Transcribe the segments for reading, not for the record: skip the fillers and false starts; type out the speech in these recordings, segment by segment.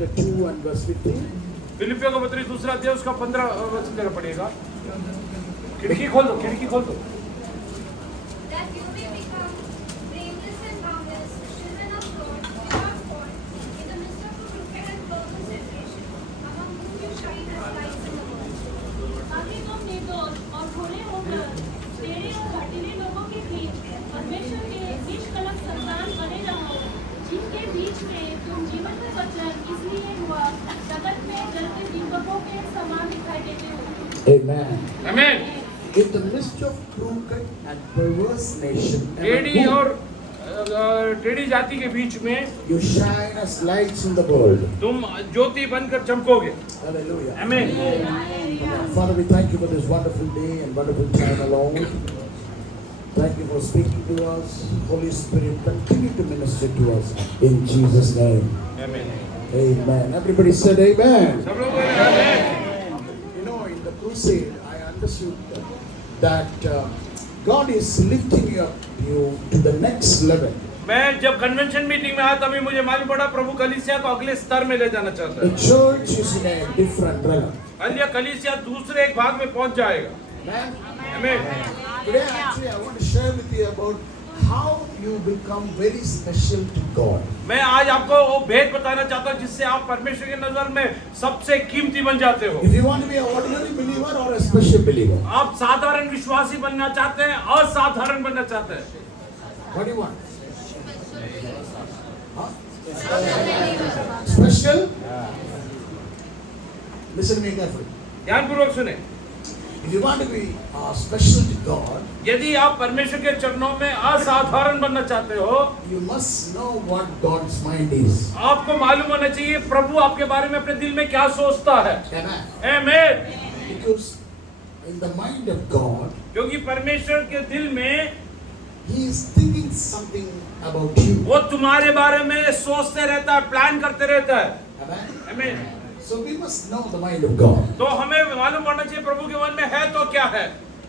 chapter 2 and verse 15. फिलिपियों का पत्री दूसरा अध्याय उसका 15 वचन देना पड़ेगा। खिड़की खोल दो, खिड़की खोल दो। That you may become blameless and harmless, children of God, without fault, in the midst of a crooked and perverse generation, among whom you shine as lights in the world. ताकि तुम निर्दोष और भोले होकर टेढ़े और हठीले लोगों के बीच परमेश्वर के निष्कलंक संतान बने रहो, जिनके बीच में तुम जीवन का वचन इसलिए हुआ जगत में जलते दीपकों के समान दिखाई देते हो। Amen. आमीन। In the midst of crooked and perverse nation, टेढ़ी among और whom टेढ़ी जाति के बीच में you shine as lights in the world. तुम ज्योति बनकर चमकोगे। Hallelujah. आमीन। Father, we thank you for this wonderful day and wonderful time alone. Thank you for speaking to us. Holy Spirit, continue to minister to us. In Jesus' name. आमीन। Amen. Everybody said amen. सब लोग बोले आमीन। You know, in the crusade, I understood that God is lifting you to the next level. मैं जब convention meeting में आया तभी मुझे मालूम पड़ा प्रभु कलीसिया को अगले स्तर में ले जाना चाहता The है। church is in a different realm. अन्य कलीसिया दूसरे एक भाग में पहुंच जाएगा। Amen. आमीन। Today, actually, I want to share with you about how you become very special to God. मैं आज आपको वो भेद बताना चाहता हूँ जिससे आप परमेश्वर की नजर में सबसे कीमती बन जाते हो। If you want to be an ordinary believer or a special believer, आप साधारण विश्वासी बनना चाहते हैं, असाधारण बनना चाहते हैं। what do you want? Huh? Special? Listen to me carefully. ध्यानपूर्वक सुने। If you want to be special to God, यदि आप परमेश्वर के चरणों में असाधारण बनना चाहते हो, you must know what God's mind is. आपको मालूम होना चाहिए प्रभु आपके बारे में अपने दिल में क्या सोचता है। Amen. आमीन। Because in the mind of God, क्योंकि परमेश्वर के दिल में He is thinking something about you. वो तुम्हारे बारे में सोचते रहता है, प्लान करते रहता है। Amen. आमीन। So we must know the mind of God. तो हमें मालूम होना चाहिए प्रभु के मन में है तो क्या है।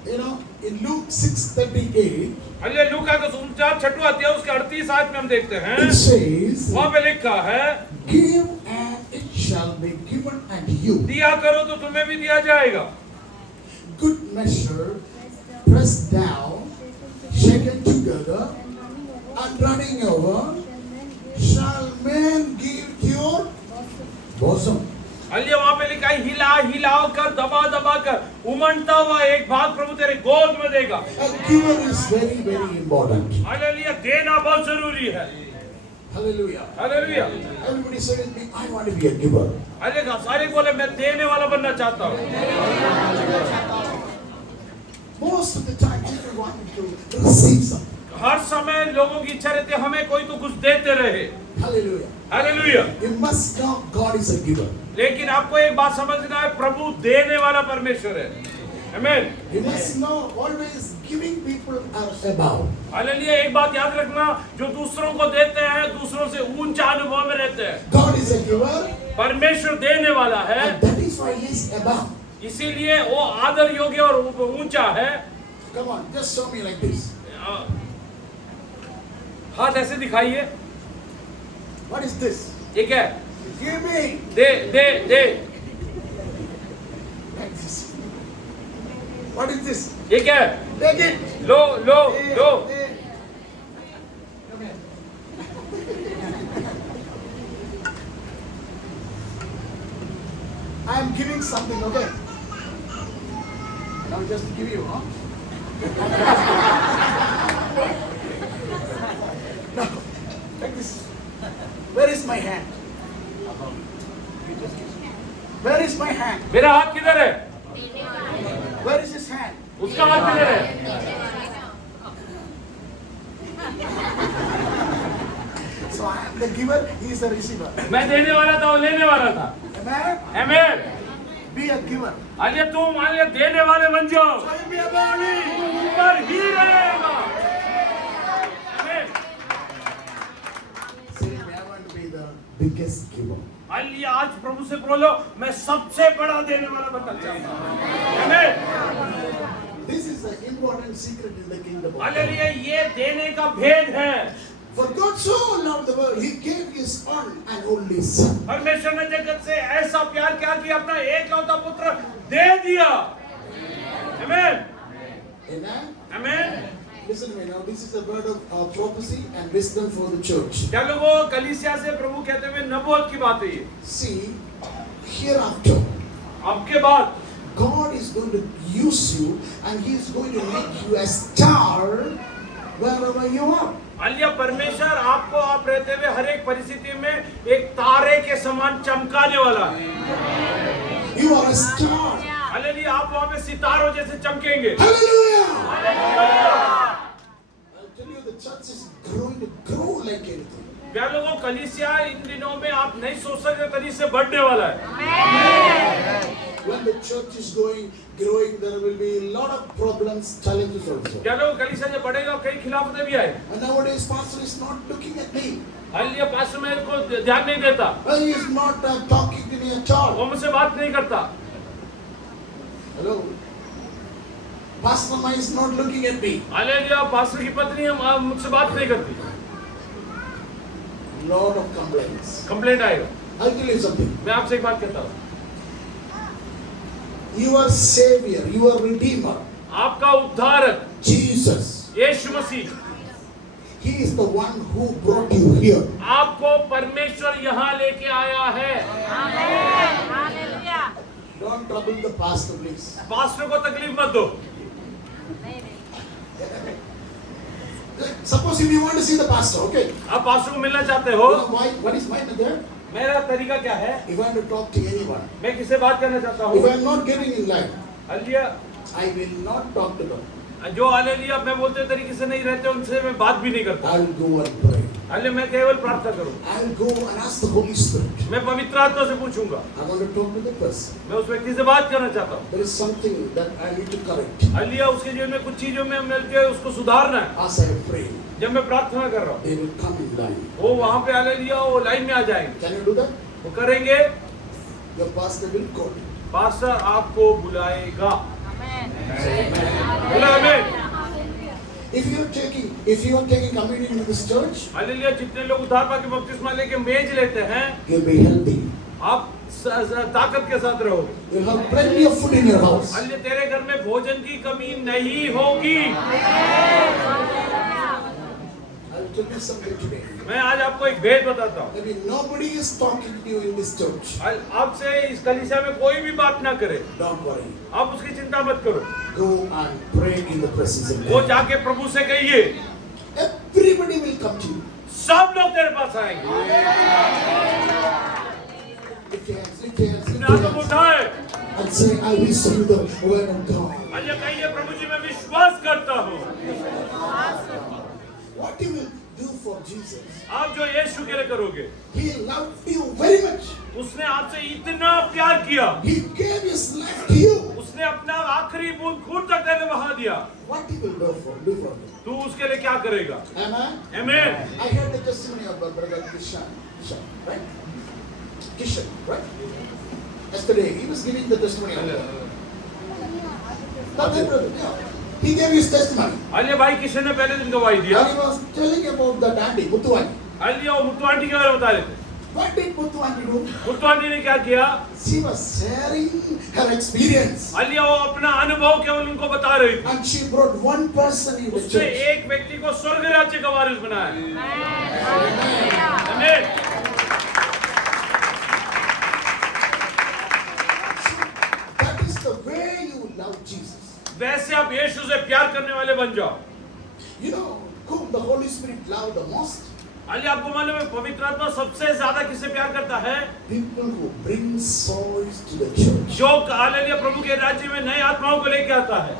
You know, in Luke 6:38, अलिए लूका का सुसमाचार 6वां अध्याय उसके 38 आयत में हम देखते हैं, it says, वहाँ पे लिखा है, "Give and it shall be given unto you. दिया करो तो तुम्हें भी दिया जाएगा। Good measure, pressed down, shaken together, and running over, shall men give to your bosom." अलिए वहाँ पे लिखा है, हिला हिलाओ कर, दबा दबा कर, उमड़ता हुआ एक भाग प्रभु तेरे गोद में देगा। A giver is very, very important. Hallelujah, देना बहुत जरूरी है। Hallelujah. Hallelujah. Everybody say with me, I want to be a giver. Hallelujah, सारे बोले मैं देने वाला बनना चाहता हूँ। Most of the time, people want to receive something. हर समय लोगों की इच्छा रहती है हमें कोई तो कुछ देते रहे। Hallelujah. Hallelujah. You must know God is a giver. लेकिन आपको एक बात समझना है, प्रभु देने वाला परमेश्वर है। आमीन। You must know always giving people are above. Hallelujah, एक बात याद रखना, जो दूसरों को देते हैं दूसरों से ऊंचा अनुभव में रहते हैं। God is a giver, परमेश्वर देने वाला है, and that is why He is above. इसीलिए वो आदर योग्य और ऊंचा है। Come on, just show me like this. हाथ ऐसे दिखाइए। What is this? ये क्या है? Give me. They they they. Like this. What is this? ये क्या है? Take it. Low low low. Come here. I am giving something, okay? Now just give you, huh? No, like this. Where is my hand? Where is my hand? मेरा हाथ किधर है? Where is his hand? उसका हाथ किधर है? So I am the giver, he is the receiver. मैं देने वाला था, वो लेने वाला था। Amen? आमीन। Be a giver. आलिए तुम आलिए देने वाले बन जाओ, So be a body. ऊपर ही रहेगा। आमीन। Say, I want to be the biggest giver. आलिए आज प्रभु से बोलो, मैं सबसे बड़ा देने वाला बनना चाहता हूँ। आमीन। This is the important secret in the kingdom of God. Hallelujah, ये देने का भेद है। For God so loved the world, He gave His one and only Son. परमेश्वर ने जगत से ऐसा प्यार किया कि अपना एकलौता पुत्र दे दिया। आमेन। Amen. Amen. Listen to me now. This is a word of prophecy and wisdom for the church. क्या लोगों कलीसिया से प्रभु कहते हुए नबूवत की बात है ये। See, hereafter, आपके बाद God is going to use you and He is going to make you a star wherever you are. Hallelujah, परमेश्वर आपको आप रहते हुए हर एक परिस्थिति में एक तारे के समान चमकाने वाला है। You are a star. Hallelujah, आप वहाँ पे सितारों जैसे चमकेंगे। Hallelujah. Hallelujah. I'll tell you, the church is going to grow like anything. क्या लोगों कलीसिया इन दिनों में आप नहीं सोच सकते तरीके से बढ़ने वाला है। When the church is growing, there will be a lot of problems, challenges also. क्या लोग कलीसिया जब बढ़ेगा कई खिलाफतें भी आए। And nowadays, pastor is not looking at me. Hallelujah, pastor मेरे को ध्यान नहीं देता। Well, he is not talking to me at all. वो मुझसे बात नहीं करता। Hello. Pastor Ma is not looking at me. Hallelujah, pastor की पत्नी मुझसे बात नहीं करती। Lot of complaints. कंप्लेंट आएगा। I'll tell you something. मैं आपसे एक बात कहता हूँ। Your Savior, your Redeemer, आपका उद्धारक Jesus, Yeshu Masih, He is the one who brought you here. आपको परमेश्वर यहाँ लेके आया है। Don't trouble the pastor, please. Pastor को तकलीफ मत दो। Suppose if you want to see the pastor, okay? आप पास्टर को मिलना चाहते You हो? know why? What is my method? मेरा तरीका क्या है? If I want to talk to anyone, मैं किससे बात करना चाहता if I हूँ? am not getting in line, hallelujah, I will not talk to them. जो हालेलुया मैं बोलते तरीके से नहीं रहते उनसे मैं बात भी नहीं करता। I will go and pray. Hallelujah, मैं केवल प्रार्थना करूँ। I will go and ask the Holy Spirit. मैं पवित्र आत्मा से पूछूंगा। I want to talk to the person. मैं उस व्यक्ति से बात करना चाहता हूँ। There is something that I need to correct. Hallelujah, उसके जीवन में कुछ चीजों में मिलके उसको सुधारना है। As I pray, जब मैं प्रार्थना कर रहा हूँ, they will come in line. वो वहाँ पे हालेलुया वो लाइन में आ जाएंगे। Can you do that? वो करेंगे। Your pastor will call you. Pastor आपको बुलाएगा। बुला हमें। If you are taking communion in this church, hallelujah, जितने लोग उद्धार पाके बपतिस्मा लेके मेज लेते हैं, you'll be healthy. आप ताकत के साथ रहोगे। You'll have plenty of food in your house. Hallelujah, तेरे घर में भोजन की कमी नहीं होगी। I'll tell you something today. मैं आज आपको एक भेद बताता हूँ। Maybe nobody is talking to you in this church. आपसे इस कलीसिया में कोई भी बात ना करे, Don't worry. आप उसकी चिंता मत करो। Go and pray in the presence of वो God. जाके प्रभु से कहिए, Everybody will come to you. सब लोग तेरे पास आएंगे। Lift your hands, lift your hands, lift अपने your हाथों को hands. उठाए। And say, I receive the word of God. Hallelujah, कहिए प्रभु जी मैं विश्वास करता हूँ। What you will do for Jesus? आप जो यीशु के लिए करोगे, He loved you very much. उसने आपसे इतना प्यार किया, He gave His life to you. उसने अपना आखिरी बूंद खून तक तेरे बहा दिया। What He will do for you? तू उसके लिए क्या करेगा? Amen. आमीन। I heard the testimony of brother Kishan, right? Kishan, right? Yesterday he was giving the testimony. But then, yeah, he gave his testimony. Hallelujah, भाई किशन ने पहले दिन गवाही दिया। And he was telling about that auntie, Muthu auntie. Hallelujah, वो Muthu aunty के बारे में बता रहे थे। What did Muthu auntie do? Muthu aunty ने क्या किया? She was sharing her experience. Hallelujah, वो अपना अनुभव केवल उनको बता रही थी। And she brought one person in the उसने church. एक व्यक्ति को स्वर्ग राज्य का वारिस बनाया। आमीन। That is the way you love Jesus. वैसे आप यीशु से प्यार करने वाले बन जाओ। You know whom the Holy Spirit loved the most? Hallelujah, आपको मालूम है पवित्र आत्मा सबसे ज्यादा किससे प्यार करता है? People who bring souls to the church. जो हालेलुया प्रभु के राज्य में नए आत्माओं को लेके आता है।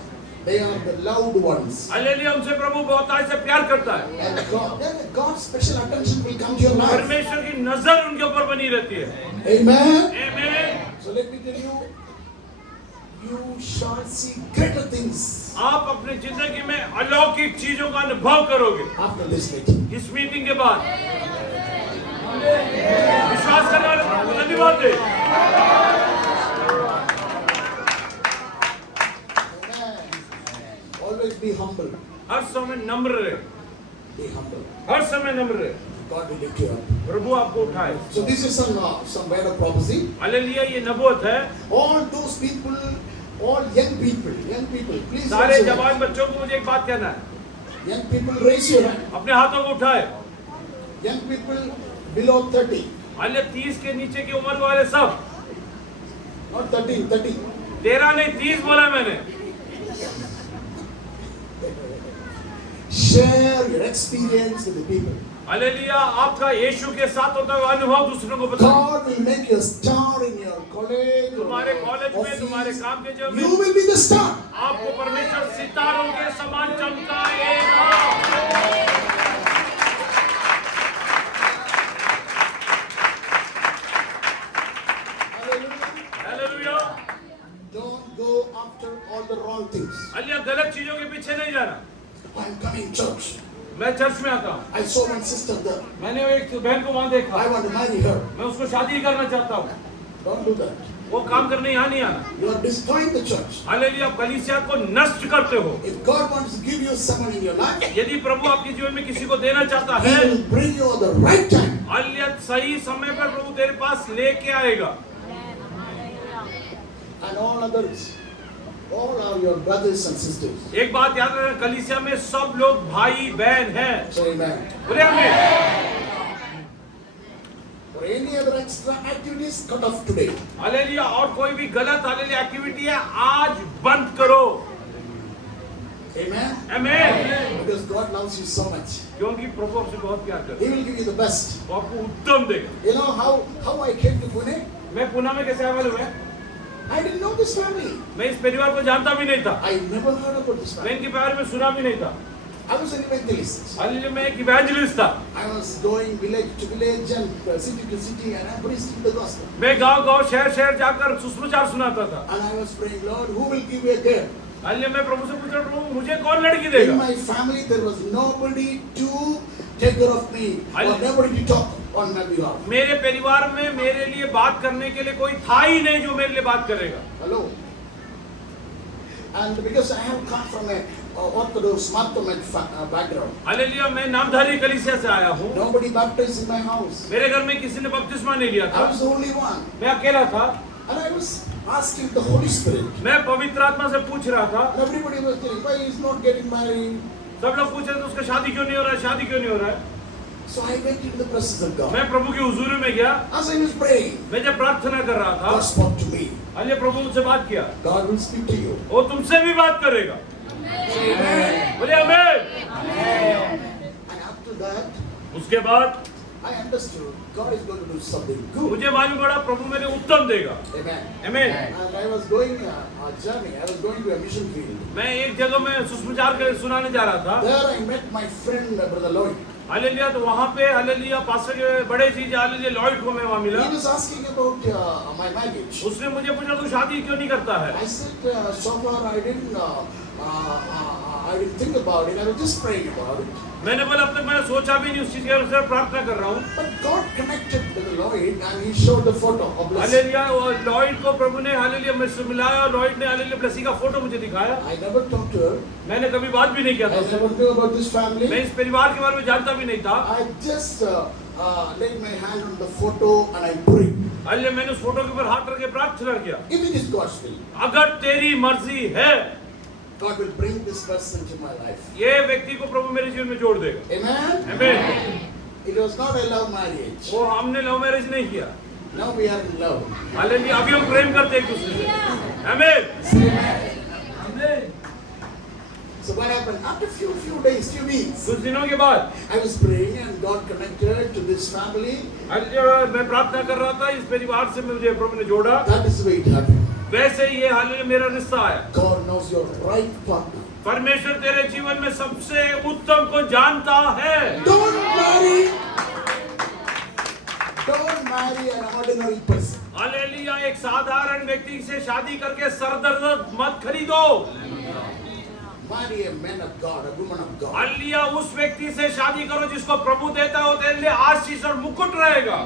They are the loved ones. Hallelujah, उनसे प्रभु बहुत आज से प्यार करता है। And then God's special attention will come to your life. परमेश्वर की नजर उनके ऊपर बनी रहती है। Amen. आमीन। So let me tell you, you shall see greater things आप अपनी जिंदगी में अलौकिक चीजों का अनुभव करोगे after this meeting. इस मीटिंग के बाद। विश्वास करने वाले प्रभु को धन्यवाद दे। Amen. Always be humble. हर समय नम्र रहे। Be humble. हर समय नम्र रहे, God will lift you up. प्रभु आपको उठाए। So this is some word of prophecy. Hallelujah, ये नबूवत है। All those people, all young people, please. सारे raise your जवान hand. बच्चों को मुझे एक बात कहना है, Young people, raise your hand. अपने हाथों को उठाए। Young people below 30, हालेलुया, 30 के नीचे की उम्र वाले सब, not 13, 30. 13 नहीं 30 बोला मैंने। Share your experience with the people. Hallelujah, आपका यीशु के साथ होता हुआ अनुभव दूसरों को बताओ। God will make you a star in your college. तुम्हारे कॉलेज में, office. तुम्हारे काम के जगह में You will be the star. आपको परमेश्वर सितारों के समान चमकाएगा। Hallelujah. Hallelujah, Don't go after all the wrong things. Hallelujah, गलत चीजों के पीछे नहीं जाना। I'm coming church. मैं चर्च में आता हूँ, I saw my sister there. मैंने एक बहन को वहां देखा, I want to marry her. मैं उसको शादी करना चाहता हूँ। Don't do that. वो काम करने यहाँ नहीं आना। You are destroying the church. Hallelujah, आप कलीसिया को नष्ट करते हो। If God wants to give you someone in your life, यदि प्रभु आपके जीवन में किसी को देना चाहता He है, will bring you at the right time. Hallelujah, सही समय पर प्रभु तेरे पास लेके आएगा। And all others, all are your brothers and sisters. एक बात याद रखना, कलीसिया में सब लोग भाई बहन हैं। Say amen. बोले हमें। For any other extra activities, cut off today. Hallelujah, और कोई भी गलत हालेलुया एक्टिविटी है आज बंद करो। Amen. आमीन। Because God loves you so much. क्योंकि प्रभु आपसे बहुत प्यार करता He will give you the best. है, वो आपको उत्तम देगा। You know how I came to Pune? मैं पुणे में कैसे आया मालूम है? I didn't know this family. मैं इस परिवार को जानता भी नहीं था, I never heard about this मैं family. इनके बारे में सुना भी नहीं था। I was an evangelist. Hallelujah, मैं एक इवेंजलिस्ट था। I was going village to village and city to city and I'm preaching the gospel. मैं गांव-गांव, शहर-शहर जाकर सुसमाचार सुनाता था। And I was praying, Lord, who will give me a girl? Hallelujah, मैं प्रभु से पूछ रहा, प्रभु मुझे कौन लड़की In देगा? my family, there was nobody to take care of me or nobody to talk on my behalf. मेरे परिवार में मेरे लिए बात करने के लिए कोई था ही नहीं जो मेरे लिए बात करेगा। Hello. And because I have come from a Orthodox Marthomet background, hallelujah, मैं नामधारी कलीसिया से आया हूँ। nobody baptized in my house. मेरे घर में किसी ने बपतिस्मा नहीं लिया I था, was the only one. मैं अकेला था। And I was asking the Holy Spirit. मैं पवित्र आत्मा से पूछ रहा था। And everybody was telling, why he's not getting married? सब लोग पूछ रहे थे उसका शादी क्यों नहीं हो रहा है, शादी क्यों नहीं हो रहा है। So I went into the presence of God. मैं प्रभु की हुजूरी में गया, As I was praying, मैं जब प्रार्थना कर रहा था, God spoke to me. Hallelujah, प्रभु मुझसे बात किया। God will speak to you. वो तुमसे भी बात करेगा। Amen. बोले आमीन। And after that, उसके बाद I understood God is going to do something good. मुझे मालूम पड़ा प्रभु मेरे उत्तम देगा। Amen. आमीन। And I was going a journey. I was going to a mission field. मैं एक जगह में सुसमाचार के सुनाने जा रहा था। There I met my friend Brother Lloyd. Hallelujah, तो वहाँ पे हालेलुया पास्टर के बड़े चीज हालेलुया लॉयड को मैं वहाँ मिला। He was asking about my marriage. उसने मुझे पूछा तू शादी क्यों नहीं करता है? I said, so far I didn't think about it. I was just praying about it. मैंने बोला अब तक मैंने सोचा भी नहीं उस चीज के बारे में, प्रार्थना कर रहा हूँ। But God connected with Lloyd and he showed the photo of blessing. Hallelujah, और लॉयड को प्रभु ने हालेलुया मुझसे मिलाया और लॉयड ने हालेलुया ब्लेसिंग का फोटो मुझे दिखाया। I never talked to her. मैंने कभी बात भी नहीं किया I था उससे। never knew about this मैं family. इस परिवार के बारे में जानता भी नहीं था। I just laid my hand on the photo and I prayed. Hallelujah, मैंने उस फोटो के ऊपर हाथ रख के प्रार्थना किया, If it is God's will, अगर तेरी मर्जी है, God will bring this person to my life. ये व्यक्ति को प्रभु मेरे जीवन में जोड़ देगा। Amen. आमीन। It was not a love marriage. वो हमने लव मैरिज नहीं किया। Now we are in love. Hallelujah, अभी हम प्रेम करते हैं एक दूसरे से। आमीन। आमीन। So what happened? After few days, few weeks, कुछ दिनों के बाद I was praying and God connected to this family. Hallelujah, मैं प्रार्थना कर रहा था, इस परिवार से मुझे प्रभु ने जोड़ा। That is the way it happened. वैसे ही ये हालेलुया मेरा रिश्ता आया। God knows your right partner. परमेश्वर तेरे जीवन में सबसे उत्तम को जानता है। Don't marry an ordinary person. Hallelujah, एक साधारण व्यक्ति से शादी करके सरदर्द मत खरीदो। Marry a man of God, a woman of God. Hallelujah, उस व्यक्ति से शादी करो जिसको प्रभु देता है, वो तेरे लिए आशीष और मुकुट रहेगा।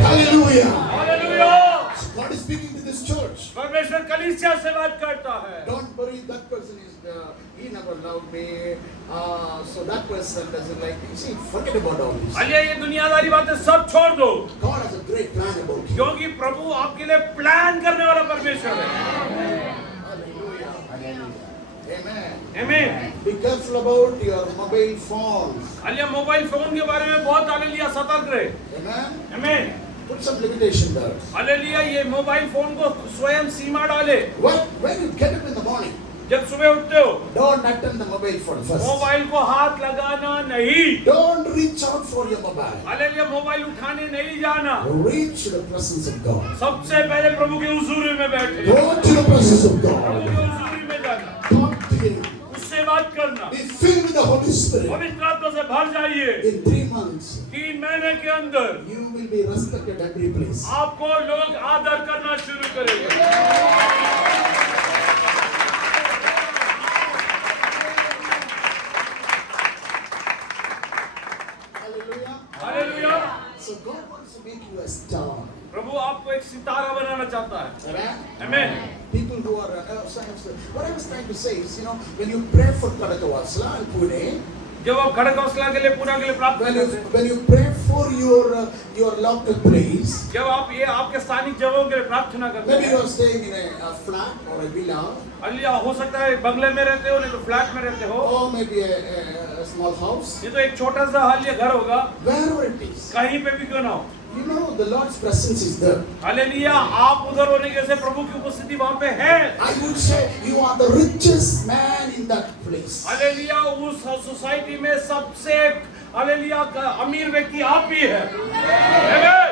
Hallelujah. Hallelujah, God is speaking to this church. परमेश्वर कलीसिया से बात करता है। Don't worry, that person is he never loved me, so that person doesn't like me. See, forget about all this. अलिए ये दुनियादारी बातें सब छोड़ दो, God has a great plan about you. क्योंकि प्रभु आपके लिए प्लान करने वाला परमेश्वर है। Hallelujah. Amen. आमीन। Be careful about your mobile phones. अलिए मोबाइल फोन के बारे में बहुत हालेलुया सतर्क रहे। Amen. आमीन। Put some limitation there. Hallelujah ये मोबाइल फोन को स्वयं सीमा डाले। When you get up in the morning, जब सुबह उठते हो, don't attend the mobile phone first. Mobile को हाथ लगाना नहीं। Don't reach out for your mobile. Hallelujah mobile उठाने नहीं जाना। Reach the presence of God. सबसे पहले प्रभु के हुजूरी में बैठे, Go to the presence of Prabhu God. के हुजूरी में जाना, Talk to Him. उससे बात करना, Be filled with the Holy Spirit. पवित्र आत्मा से भर जाइए। In 3 months, 3 महीने के अंदर you will be respected every place. आपको लोग आदर करना शुरू करेंगे। Hallelujah. Hallelujah. So God wants to make you a star. प्रभु आपको एक सितारा बनाना चाहता है। Amen. आमीन। People who are what I was trying to say is, when you pray for Kadakawasla and Pune, जब आप खड़क हौसला के लिए पूरा के लिए प्राप्त when करते हैं, you pray for your local place, जब आप ये आपके स्थानिक जगहों के लिए प्रार्थना करते maybe you हैं, are staying in a flat or a villa, अलिया हो सकता है बंगले में रहते हो, नहीं तो फ्लैट में रहते हो, or maybe a small house, ये तो एक छोटा सा हालिया घर होगा, wherever it is, कहीं पे भी क्यों ना हो। the Lord's presence is there. Hallelujah. आप उधर होने के से प्रभु की उपस्थिति वहां पे है। I would say you are the richest man in that place. Hallelujah. उस सोसाइटी में सबसे हालेलुया अमीर व्यक्ति आप ही है। आमीन।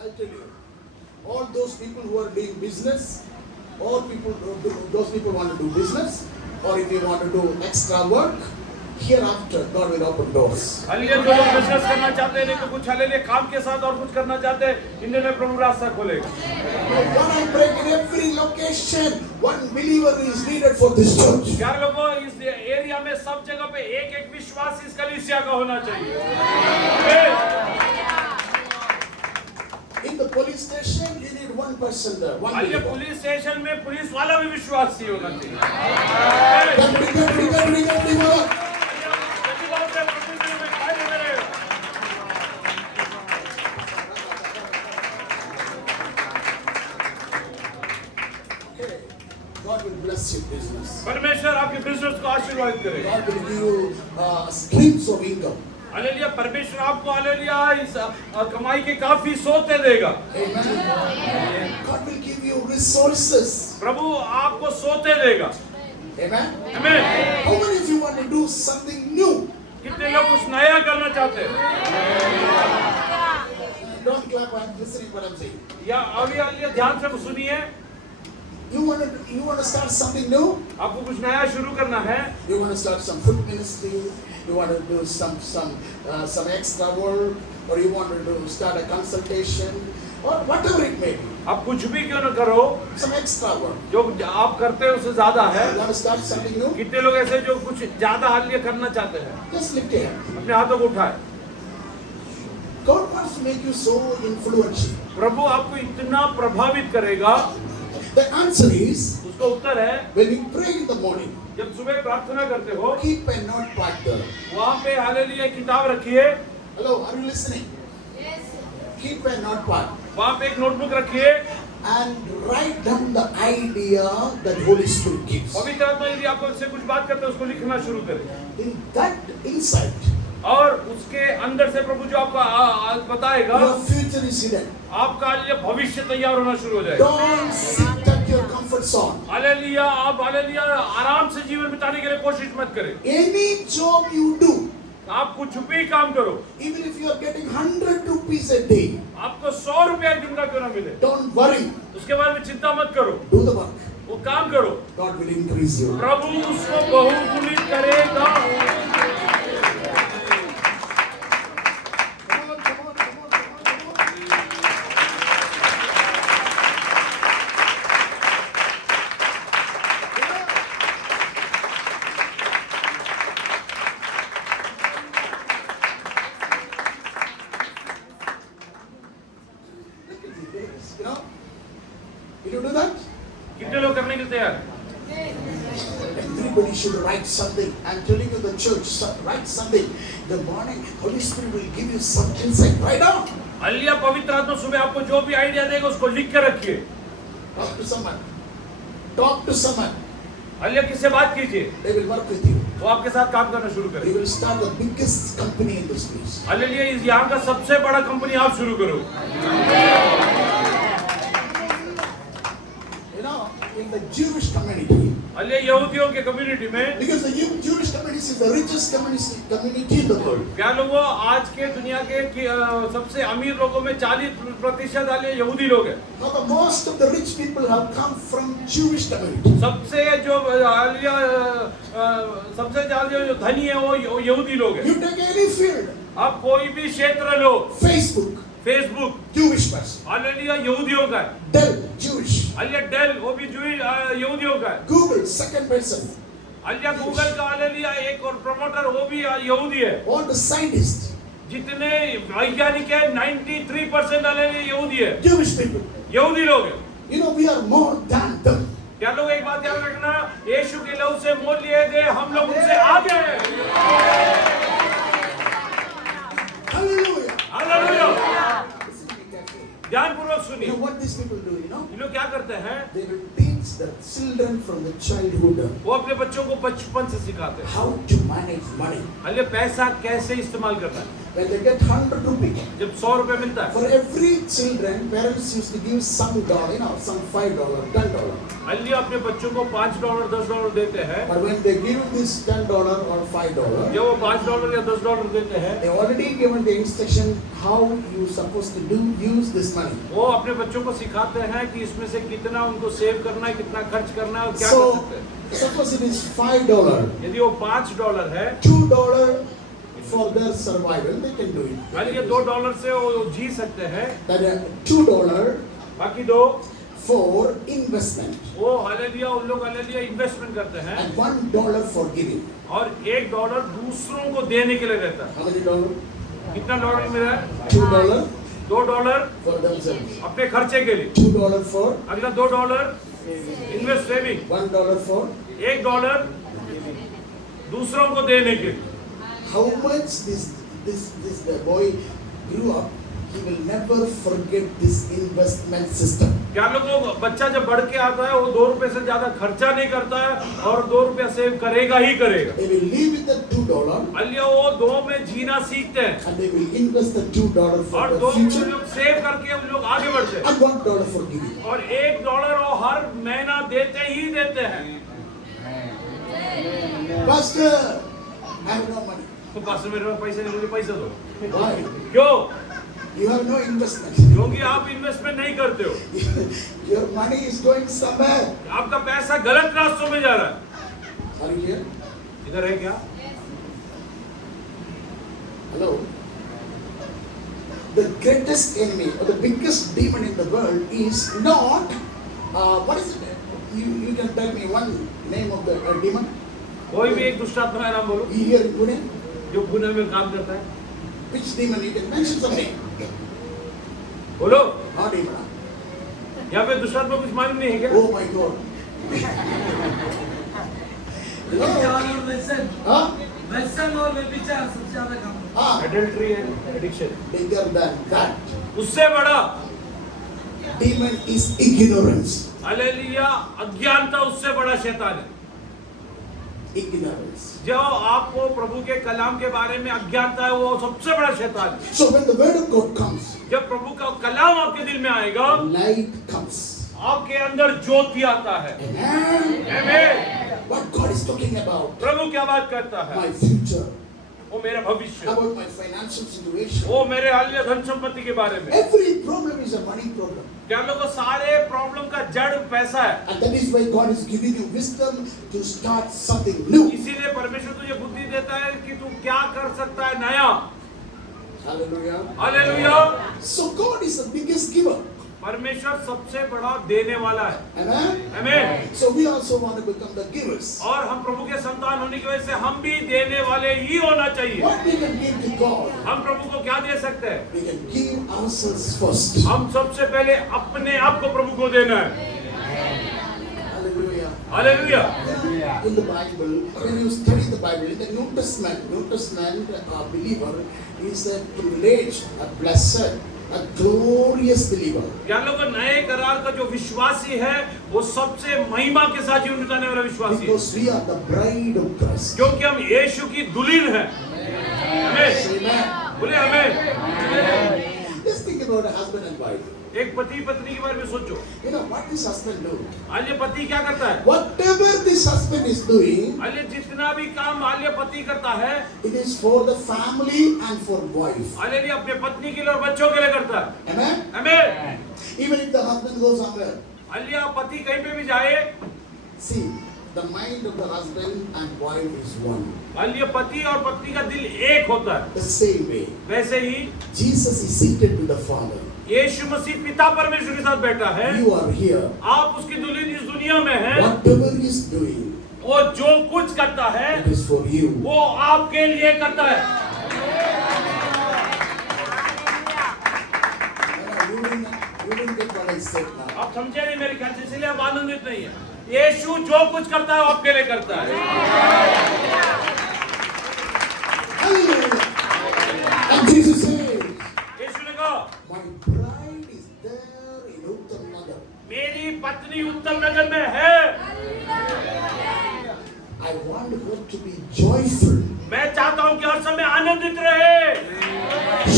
I'll tell you, all those people who are doing business, those people want to do business, or if you want to do extra work, hereafter God will open doors. Hallelujah. जो लोग business करना चाहते हैं, नहीं तो कुछ hallelujah काम के साथ और कुछ करना चाहते हैं, इनके लिए प्रभु रास्ता खोलेगा। When I pray in every location, one believer is needed for this church. यार लोगों, इस एरिया में सब जगह पे एक विश्वास इस कलीसिया का होना चाहिए। In the police station, you need one person there, one hallelujah. believer. Police station में पुलिस वाला भी विश्वासी होना चाहिए। Get Okay. God will bless your business. परमेश्वर आपके बिजनेस को आशीर्वाद करेगा। God will give you streams of income. Hallelujah. परमेश्वर आपको हालेलुया इस कमाई के काफी सोते देगा। Amen. God will give you resources. प्रभु आपको सोते देगा। Amen. आमीन। How many of you want to do something new? कितने लोग कुछ नया करना चाहते हैं? Don't clap. I'm listening what I'm saying. या अभी हालेलुया ध्यान से सुनिए। You want to start something new? आपको कुछ नया शुरू करना है। You want to start some food ministry? You want to do some extra work, or you want to start a consultation, or whatever it may be. आप कुछ भी क्यों न करो, Some extra work. जो आप करते हैं उससे ज्यादा है। You want to start something new? कितने लोग ऐसे जो कुछ ज्यादा हालेलुया करना चाहते हैं? Just lift your hand. अपने हाथों को उठाए। God wants to make you so influential. प्रभु आपको इतना प्रभावित करेगा। The answer is, उसका उत्तर है, when you pray in the morning, जब सुबह प्रार्थना करते हो, keep a notepad there. वहाँ पे हालेलुया किताब रखिए। Hello, are you listening? Yes. Keep a notepad वहाँ पे एक नोटबुक रखिए। and write down the idea that Holy Spirit gives. पवित्र आत्मा यदि आपको इससे कुछ बात करते हैं, उसको लिखना शुरू करें। In that insight, और उसके अंदर से प्रभु जो आपको बताएगा, your future is hidden. आपका लिए भविष्य तैयार होना शुरू हो जाएगा। Don't sit at your comfort zone. Hallelujah. आप हालेलुया आराम से जीवन बिताने के लिए कोशिश मत करें। Any job you do, आप कुछ भी काम करो, even if you are getting 100 rupees a day, आपको 100 रुपया एक दिन का क्यों ना मिले, don't worry. उसके बारे में चिंता मत करो। Do the work. वो काम करो, God will increase you. प्रभु उसको बहुगुणित करेगा। Come on, come on, come on, come on, come on. you do that? कितने लोग करने के लिए तैयार? Everybody should write something. I'm telling you, the church, write something. The morning, Holy Spirit will give you some insight. Write down. Hallelujah, पवित्र आत्मा सुबह आपको जो भी आइडिया देगा उसको लिख के रखिए। Talk to someone. Talk to someone. Hallelujah, किससे बात कीजिए, They will work with you. वो आपके साथ काम करना शुरू You करेंगे। will start the biggest company in this place. Hallelujah, इस यहाँ का सबसे बड़ा कंपनी आप शुरू करो। You know, in the Jewish community, hallelujah, यहूदियों के कम्युनिटी में, because the Jewish community is the richest community in the world. क्या लोगों आज के दुनिया के सबसे अमीर लोगों में 40% वाले यहूदी लोग हैं। Now, the most of the rich people have come from Jewish community. सबसे जो हालेलुया सबसे ज्यादा जो धनी है वो यहूदी लोग हैं। You take any field, आप कोई भी क्षेत्र लो, Facebook, Facebook Jewish person. Hallelujah यहूदियों का है, Dell, Jewish. हालेलुया डेल वो भी यहूदियों का है, Google, second person. Hallelujah Google का हालेलुया एक और प्रमोटर वो भी यहूदी है। All the scientists, जितने वैज्ञानिक है 93% हालेलुया यहूदी है, Jewish people. यहूदी लोग हैं। You know, we are more than them. क्या लोग एक बात याद रखना, यीशु के लहू से मोल लिए गए, हम लोग उनसे आगे हैं। Hallelujah. Hallelujah, Listen to me carefully. ध्यानपूर्वक You सुनिए। know what these people do, you know? ये लोग क्या करते हैं, They will teach the children from the childhood वो अपने बच्चों को बचपन से सिखाते हैं how to manage money. Hallelujah पैसा कैसे इस्तेमाल करना है। When they get 100 rupees, जब 100 रुपए मिलता है, for every children, parents used to give some dollar, you know, some $5, $10. Hallelujah अपने बच्चों को $5 $10 देते हैं। But when they give this $10 or $5, जब वो $5 या $10 देते हैं, they already given the instruction how you supposed to use this money. वो अपने बच्चों को सिखाते हैं कि इसमें से कितना उनको सेव करना है, कितना खर्च करना है और क्या कर So, सकते हैं। suppose it is $5, यदि वो $5 है, $2 for their survival, they can do it. Hallelujah $2 से वो जी सकते हैं, That $2 बाकी दो for investment वो हालेलुया उन लोग हालेलुया इन्वेस्टमेंट करते हैं and $1 for giving. और $1 दूसरों को देने के लिए रहता है। How many dollars? कितना डॉलर मिला है? $2 $2 for themselves. अपने खर्चे के लिए, $2 for, अगला $2 इन्वेस्ट सेविंग, $1 for. $1 दूसरों को देने के लिए। How much this boy grew up, he will never forget this investment system. क्या लोगों बच्चा जब बढ़ के आता है वो ₹2 से ज्यादा खर्चा नहीं करता है और ₹2 सेव करेगा ही करेगा। They will live with the $2 hallelujah वो 2 में जीना सीखते हैं and they will invest the $2 for और the 2 future लोग सेव करके उन लोग आगे बढ़ते हैं and $1 for giving. और $1 वो हर महीना देते ही देते हैं। Pastor, I have no money. तो पास मेरे पास पैसे नहीं, मुझे पैसे दो। Why? क्यों? You have no investment. क्योंकि आप इन्वेस्टमेंट नहीं करते हो, Your money is going somewhere. आपका पैसा गलत रास्तों में जा रहा है। Are you here? इधर है क्या? Hello? The greatest enemy or the biggest demon in the world is not, what is it? You can tell me one name of the demon? कोई भी एक दुष्ट आत्मा का नाम बोलो You here in Pune? जो पुणे में काम करता है, Which demon? You can mention some name. बोलो। No demon. यहाँ पे दुष्ट आत्मा कुछ मालूम नहीं है क्या? Oh my God. व्यसन Huh? व्यसन और व्यभिचार सबसे ज्यादा काम है। Adultery and addiction, Bigger than that. उससे बड़ा Demon is ignorance. हालेलुया अज्ञानता, उससे बड़ा शैतान है। Ignorance. जो आपको प्रभु के कलाम के बारे में अज्ञानता है वो सबसे बड़ा शैतान है। So when the word of God comes, जब प्रभु का कलाम आपके दिल में आएगा, light comes. आपके अंदर ज्योति आता है। Amen. आमीन। What God is talking about? प्रभु क्या बात करता है? My future. वो मेरा भविष्य, About my financial situation. वो मेरे हालिया धन संपत्ति के बारे में। Every problem is a money problem. क्या लोगों सारे प्रॉब्लम का जड़ पैसा है। And that is why God is giving you wisdom to start something new. इसीलिए परमेश्वर तुझे बुद्धि देता है कि तू क्या कर सकता है नया। Hallelujah. Hallelujah. So God is the biggest giver. परमेश्वर सबसे बड़ा देने वाला है। Amen. आमीन। So we also want to become the givers. और हम प्रभु के संतान होने की वजह से हम भी देने वाले ही होना चाहिए। What we can give to God, हम प्रभु को क्या दे सकते हैं? we can give ourselves first. हम सबसे पहले अपने आप को प्रभु को देना है। Hallelujah. In the Bible, when you study the Bible, in the New Testament believer is a privileged, a blessed, a glorious believer. यान लोग नए करार का जो विश्वासी है वो सबसे महिमा के साथ जीवन बिताने वाला विश्वासी है, Because we are the bride of Christ. क्योंकि हम यीशु की दुल्हन है। आमीन। Amen. बोले आमीन। Just think about a husband and wife. एक पति पत्नी के बारे में सोचो। You know what this husband do? Alia पति क्या करता है? Whatever this husband is doing, Alia जितना भी काम आलिया पति करता है, it is for the family and for wife. Alia अपने पत्नी के लिए और बच्चों के लिए करता है। Amen. आमीन। Even if the husband goes somewhere, Alia पति कहीं पे भी जाए, see, the mind of the husband and wife is one. Alia पति और पत्नी का दिल एक होता है। The same way, वैसे ही Jesus is seated with the Father. यीशु मसीह पिता परमेश्वर के साथ बैठा है। You are here. आप उसकी दुल्हन इस दुनिया में हैं। Whatever he is doing, वो जो कुछ करता है it is for you. वो आपके लिए करता है। You didn't get what I said now. आप समझे नहीं मेरे ख्याल से, इसलिए आप आनंदित नहीं है। यीशु जो कुछ करता है वो आपके लिए करता है। Hallelujah. And Jesus says, यीशु ने कहा, my bride is there in Uttam Nagar. मेरी पत्नी उत्तम नगर में है। I want her to be joyful. मैं चाहता हूँ कि हर समय आनंदित रहे,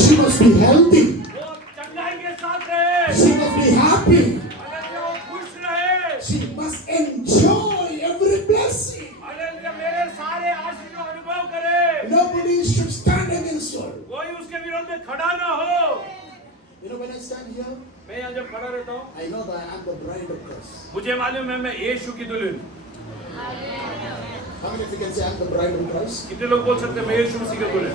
She must be healthy. वो चंगाई के साथ रहे, She must be happy. Hallelujah, वो खुश रहे, She must enjoy every blessing. Hallelujah, मेरे सारे आशीष का अनुभव करे, Nobody should stand against her. कोई उसके विरोध में खड़ा ना हो। You know, when I stand here, मैं यहाँ जब खड़ा रहता हूँ, I know that I am the bride of Christ. मुझे मालूम है मैं यीशु की दुल्हन। How many of you can say I am the bride of Christ? कितने लोग बोल सकते हैं मैं यीशु मसीह का दुल्हन?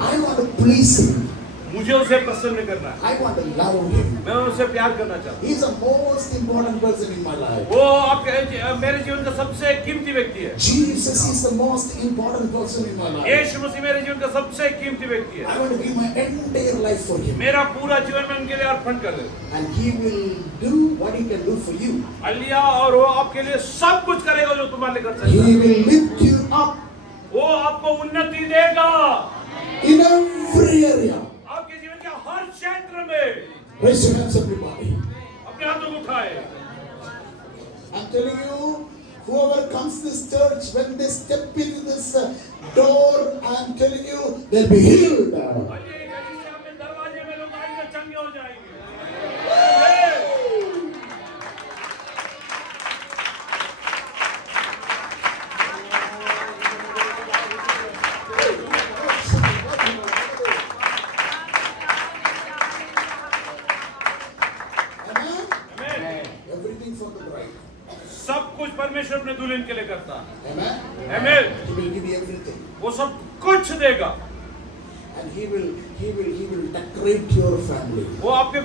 I want to please Him. मुझे उसे प्रसन्न करना है, I want to love Him. मैं उसे प्यार करना चाहता हूँ। He is the most important person in my life. वो आपके मेरे जीवन का सबसे कीमती व्यक्ति है। Jesus is the most important person in my life. यीशु मसीह मेरे जीवन का सबसे कीमती व्यक्ति है। I want to give my entire life for Him. मेरा पूरा जीवन मैं उनके लिए अर्पण कर दूं। And He will do what He can do for you. अलिया और वो आपके लिए सब कुछ करेगा जो तुम्हारे लिए कर सकता He है। will lift you up वो आपको उन्नति देगा in every area. आपके जीवन के हर क्षेत्र में। Raise your hands, everybody. अपने हाथों को उठाए। I'm telling you, whoever comes to this church, when they step into this door, I'm telling you, they'll be healed. अलिया कलीसिया में दरवाजे में लोग आएंगे, चंगे हो जाएंगे। Amen? आमीन। Everything for the bride. सब कुछ परमेश्वर अपने दुल्हन के लिए करता है। Amen? आमीन। He will give you everything. वो सब कुछ देगा। And He will decorate your family. वो आपके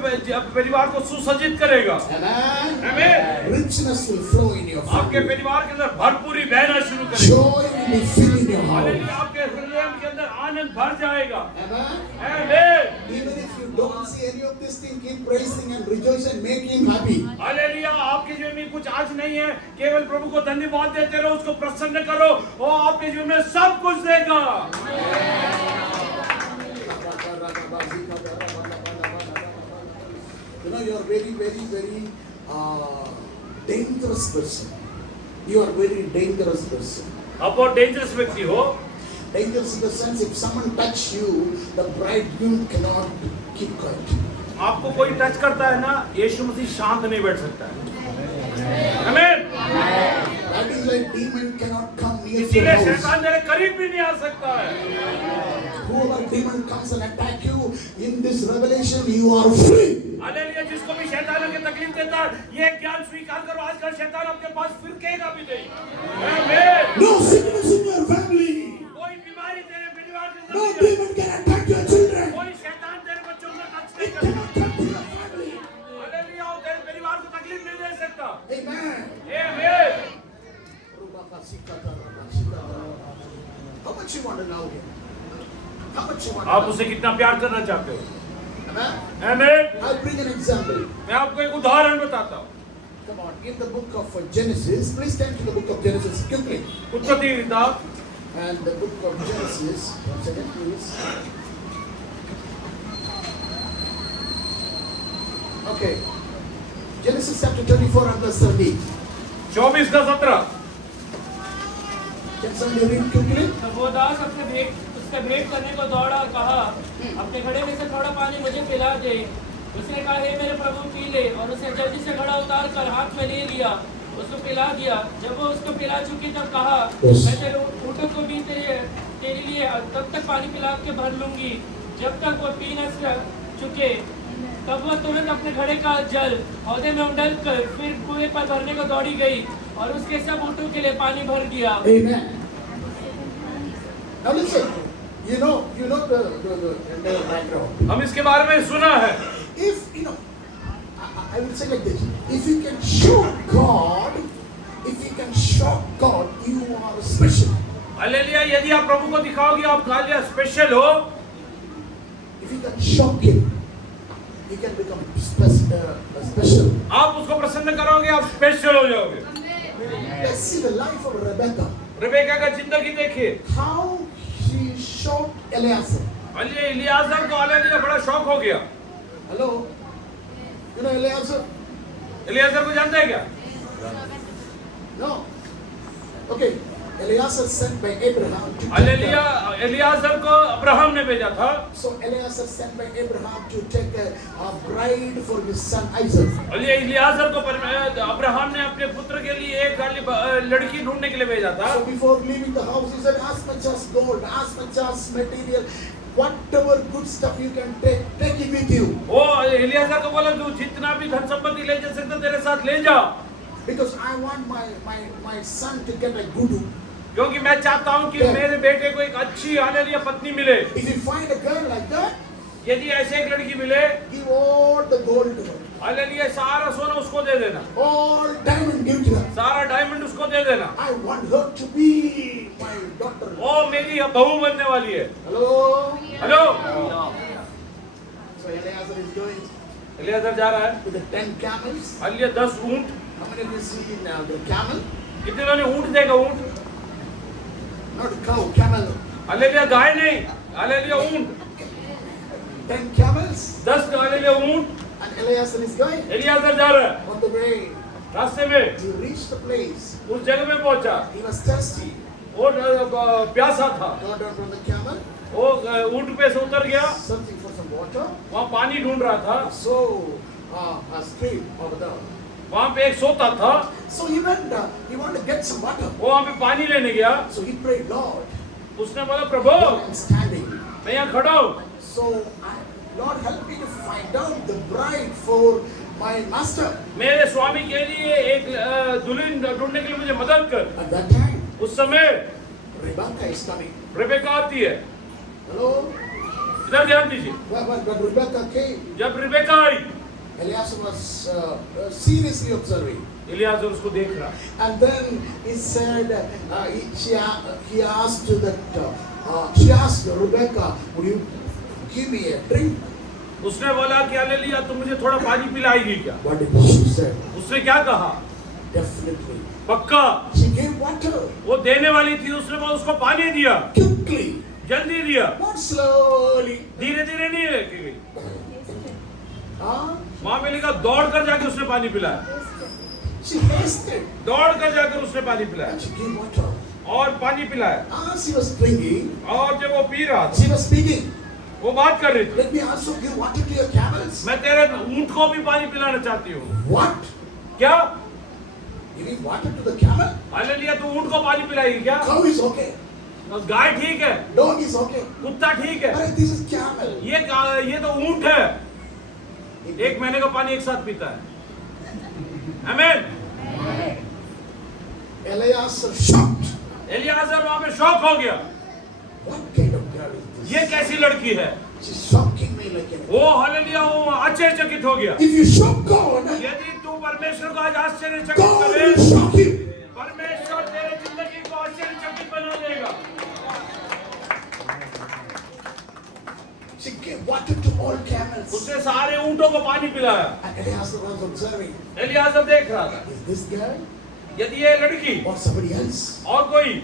परिवार को सुसज्जित करेगा। Amen? आमीन। Richness will flow in your आपके family. परिवार के अंदर भरपूरी बहना शुरू करेगी। Joy will be filled in your hallelujah, house. आपके हृदय के अंदर आनंद भर जाएगा। Amen? आमीन। Even if you don't see any of this thing, keep praising and rejoice and make Him happy. Hallelujah, आपके जीवन में कुछ आज नहीं है, केवल प्रभु को धन्यवाद देते रहो, उसको प्रसन्न करो, वो आपके जीवन में सब कुछ देगा। You know, you are very dangerous person. You are very dangerous person. आप बहुत डेंजरस व्यक्ति हो। Dangerous in the sense, if someone touch you, the bridegroom cannot keep quiet. आपको कोई टच करता है ना, यीशु मसीह शांत नहीं बैठ सकता है। आमीन। That is why demon cannot come near your इसीलिए house. शैतान तेरे करीब भी नहीं आ सकता है। Whoever demon comes and attack you, in this revelation, you are free. Hallelujah, जिसको भी शैतान आके तकलीफ देता है, ये ज्ञान स्वीकार करो, आजकल शैतान आपके पास फिरकेगा भी नहीं। आमीन। No sickness in your family. कोई बीमारी तेरे परिवार के No अंदर नहीं है। demon can attack your children. कोई शैतान तेरे बच्चों को टच It नहीं कर cannot come to your family. Hallelujah, वो तेरे परिवार को तकलीफ नहीं दे सकता। Amen. आमीन। How much you want to love Him? How much you want to आप love उसे कितना प्यार करना चाहते हो? Him? Amen. आमीन। I'll bring an example. मैं आपको एक उदाहरण बताता हूँ। Come on, in the book of Genesis, please turn to the book of Genesis quickly. उत्पत्ति की किताब And the book of Genesis, one second please. Okay. Genesis chapter 24 and verse 30. 24 का 17। Can somebody read quickly? तो वो दास उससे भेंट करने को दौड़ा और कहा, अपने घड़े में से थोड़ा पानी मुझे पिला दे। उसने कहा, हे मेरे प्रभु पी ले। और उसने जल्दी से घड़ा उतार कर हाथ में ले लिया, उसको पिला दिया। जब वो उसको पिला चुकी तब कहा, मैं तेरे ऊँटों को भी तेरे लिए तब तक पानी पिला के भर लूंगी जब तक वो पी न चुके। तब वो तुरंत अपने घड़े का जल हौदे में उंडेल कर फिर कुएं पर भरने को दौड़ी गई और उसके सब ऊँटों के लिए पानी भर दिया। Amen. Now listen, you know the entire background. हम इसके बारे में सुना है। If I will say like this: if you can shock God, you are special. Hallelujah, यदि आप प्रभु को दिखाओगे आप हालेलुया स्पेशल हो। If you can shock Him, He can become special. आप उसको प्रसन्न करोगे आप स्पेशल हो जाओगे। Let's see the life of Rebecca. Rebecca का जिंदगी देखिए, How she shocked Eliezer. Hallelujah Eliazar को हालेलुया बड़ा शौक हो गया। Hello, you know Eliezer? Eliazar को जानते हैं क्या? No. Okay. Eliezer sent by Abraham to hallelujah Eliazar को अब्राहम ने भेजा था। So Eliezer sent by Abraham to take a bride for his son Isaac. Hallelujah Eliazar को अब्राहम ने अपने पुत्र के लिए एक लड़की ढूंढने के लिए भेजा था। So before leaving the house, he said, as much as gold, as much as material, whatever good stuff you can take it with you. वो इलियाजर को बोला तू जितना भी धन संपत्ति ले जा सकते तेरे साथ ले जा, Because I want my son to get a good. क्योंकि मैं चाहता हूँ कि मेरे बेटे को एक अच्छी हालेलुया पत्नी मिले। If you find a girl like that, यदि ऐसे एक लड़की मिले, give all the gold to her. Hallelujah सारा सोना उसको दे देना, All diamond give to her. सारा डायमंड उसको दे देना। I want her to be my daughter. वो मेरी बहू बनने वाली है। Hello? Hello, So Eliezer is going Eliezer जा रहा है with the 10 camels. हालेलुया 10 ऊंट। How many of you see now the camel? कितने ने ऊंट देगा? ऊंट Not a cow, camel. Hallelujah गाय नहीं, हालेलुया ऊंट। 10 camels. 10 हालेलुया ऊंट। And Eliezer is going. Eliezer जा रहा है, On the way, रास्ते में he reached the place. उस जगह में पहुंचा। He was thirsty. वो प्यासा था, Got down from the camel, वो ऊंट पे से उतर गया, searching for some water. वहाँ पानी ढूंढ रहा था। So, a stream over there. वहाँ पे एक सोता था, So he went, he wanted to get some water. वो वहाँ पे पानी लेने गया। So he prayed, Lord, उसने बोला प्रभु I'm standing. मैं यहाँ खड़ा हूँ, So, Lord, help me to find out the bride for my master. मेरे स्वामी के लिए एक दुल्हन ढूंढने के लिए मुझे मदद कर। At that time, उस समय Rebecca is coming. रेबेका आती है। Hello? इधर ध्यान दीजिए, When Rebecca came, जब Rebecca I, Eliezer was seriously observing. Eliazar उसको देख रहा। And then he said, he asked she asked Rebecca, would you give me a drink? उसने बोला कि हालेलुया तुम मुझे थोड़ा पानी पिलाएगी क्या? What did she say? उसने क्या कहा? Definitely. पक्का। She gave water. वो देने वाली थी, उसने बोला उसको पानी दिया, Quickly. जल्दी दिया, Not slowly. धीरे धीरे नहीं लेके गई। Huh? वहां पे लिखा दौड़ कर जाके उसने पानी पिलाया, She hasted. दौड़ कर जाकर उसने पानी पिलाया And she gave water. और पानी पिलाया। As she was drinking, और जब वो पी रहा था, she was speaking. वो बात कर रही थी, Let me also give water to your camels. मैं तेरे ऊंट को भी पानी पिलाना चाहती हूँ। What? क्या? Giving water to the camel? Hallelujah तू ऊंट को पानी पिलाएगी क्या? Cow is okay. गाय ठीक है, Dog is okay. कुत्ता ठीक है, But this is camel. ये तो ऊंट है, एक महीने का पानी एक साथ पीता है। आमीन। Eliezer shocked. इलियाजर वहां पे शॉक हो गया, What kind of girl is this? ये कैसी लड़की है? She's shocking me like anything. वो हालेलुया वो आश्चर्यचकित हो गया। If you shock God, यदि तू परमेश्वर को आज आश्चर्यचकित God करे, will shock you. परमेश्वर तेरे जिंदगी को आश्चर्यचकित बना देगा। She gave water to all camels. उसने सारे ऊंटों को पानी पिलाया। And Eliezer was observing, Eliezer देख रहा था, is this girl यदि ये लड़की or somebody else? और कोई,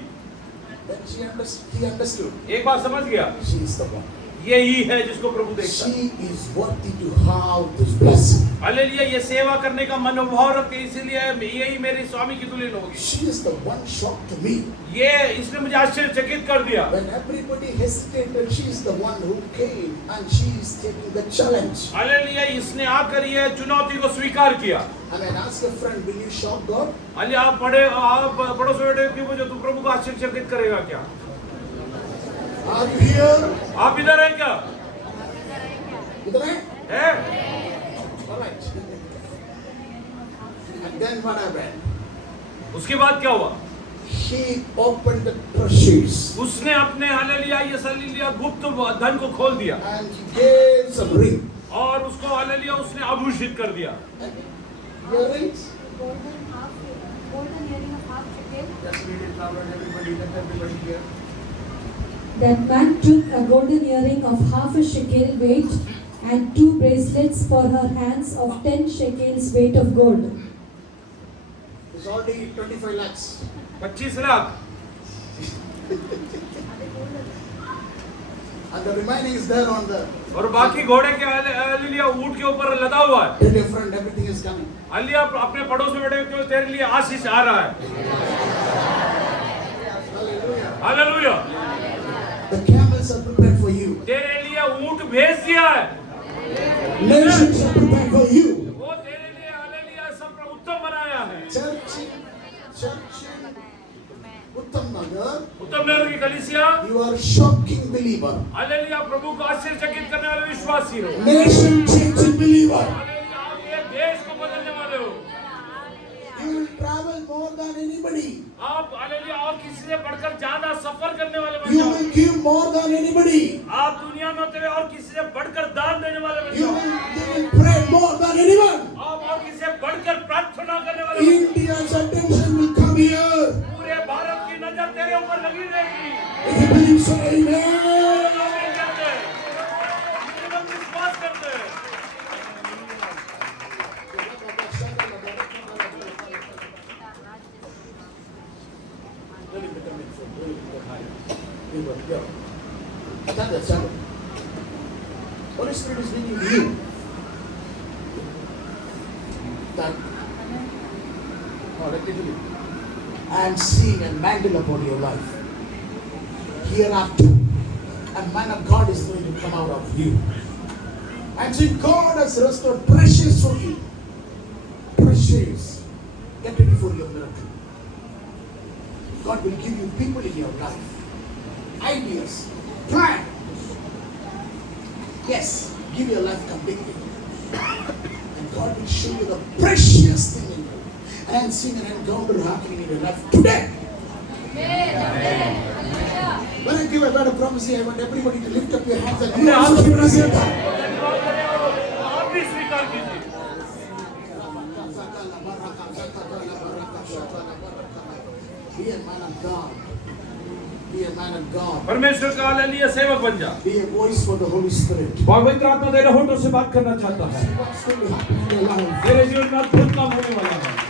Then he understood. एक बात समझ गया, She is the one. यही है जिसको प्रभु देखता है। She is worthy to have this blessing. Hallelujah, ये सेवा करने का मनोभाव रखते, इसीलिए यही मेरे स्वामी की तुल्य होगी। She is the one shocked to me. ये इसने मुझे आश्चर्यचकित कर दिया। When everybody hesitated, she is the one who came and she is taking the challenge. Hallelujah, इसने आकर ये चुनौती को स्वीकार किया। I mean, ask a friend, will you shock God? Hallelujah, आप बड़ों से बैठे क्यों पूछो, तू प्रभु को आश्चर्यचकित करेगा क्या? Are you here? आप इधर हैं क्या? इधर है? है? All right. And then what happened? उसके बाद क्या हुआ? He opened the treasures उसने अपने हालेलुया ये सलीलिया गुप्त धन को खोल दिया and he gave some ring. और उसको हालेलुया उसने आभूषित कर दिया। Earrings? Golden earring of half shekel. Just read it loud and everybody, let everybody hear. That man took a golden earring of half a shekel weight and 2 bracelets for her hands of 10 shekels weight of gold. It's already 25 lakhs. 25 lakh And the remaining is there on the. और बाकी घोड़े के hallelujah ऊंट के ऊपर लदा हुआ है। Tell your friend everything is coming. Hallelujah, अपने पड़ोस में बैठे हुए तेरे लिए आशीष आ रहा है। Hallelujah. Hallelujah, The camels are prepared for you. तेरे लिए ऊंट भेज दिया है। Nations are prepared for you. वो तेरे लिए हालेलुया सब उत्तम बनाया है। Church Uttam Nagar, उत्तम नगर की कलीसिया, you are shocking believer. Hallelujah, प्रभु को आश्चर्यचकित करने वाले विश्वासी हो। Nation changing believer. हालेलुया, आप ये देश को बदलने वाले हो। You will travel more than anybody. आप हालेलुया और किसी से बढ़कर ज्यादा सफर करने वाले बन You जाओ। will give more than anybody. आप दुनिया में होते हुए और किसी से बढ़कर दान देने वाले बन You जाओ। will pray more than anyone. आप और किसी से बढ़कर प्रार्थना करने वाले बन India's attention will come here. जाओ। पूरे भारत की नजर तेरे ऊपर लगी रहेगी। If you believe so, amen. आमीन कहते हैं। ये लोग विश्वास करते हैं। Holy Spirit is leading you. That let me tell you. I am seeing a mantle upon your life. Hereafter, a man of God is going to come out of you. And see, God has restored precious for you. Precious. Get ready for your miracle. God will give you people in your life. Ideas. Plan. Yes. Give your life completely. And God will show you the precious thing in you. And I'm seeing an encounter happening in your life today. When I give a word of prophecy, I want everybody to lift up your hands and you also be present. आप भी स्वीकार कीजिए। Be a man of God. Be a man of God. परमेश्वर का hallelujah सेवक बन जा। Be a voice for the Holy Spirit. पवित्र आत्मा तेरे होठों से बात करना चाहता है। What's going to happen in your life? तेरे जीवन में अद्भुत काम होने वाला है।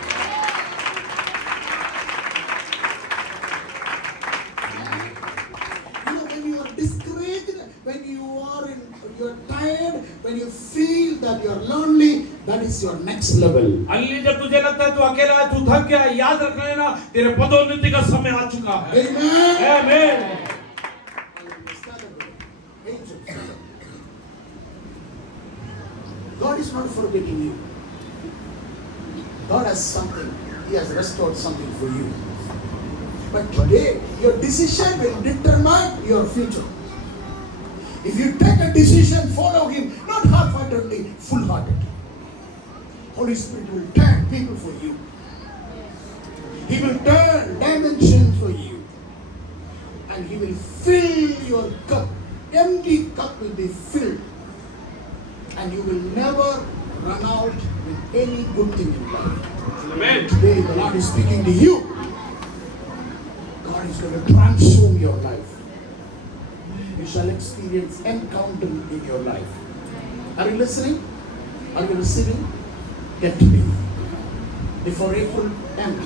You know, when you are discouraged, when you are tired, when you feel that you are lonely, that is your next level. Hallelujah, जब तुझे लगता है तू अकेला है, तू थक गया है, याद रख लेना तेरे पदोन्नति का समय आ चुका है। Amen. आमीन। God is not forgetting you. God has something. He has restored something for you. But today, your decision will determine your future. If you take a decision, follow Him, not half-heartedly, full-hearted. Holy Spirit will turn people for you. He will turn dimensions for you. And He will fill your cup. Empty cup will be filled. And you will never run out with any good thing in life. आमीन। Today the Lord is speaking to you. God is going to transform your life. You shall experience encounter in your life. Are you listening? Are you receiving? Get to me. Before April end,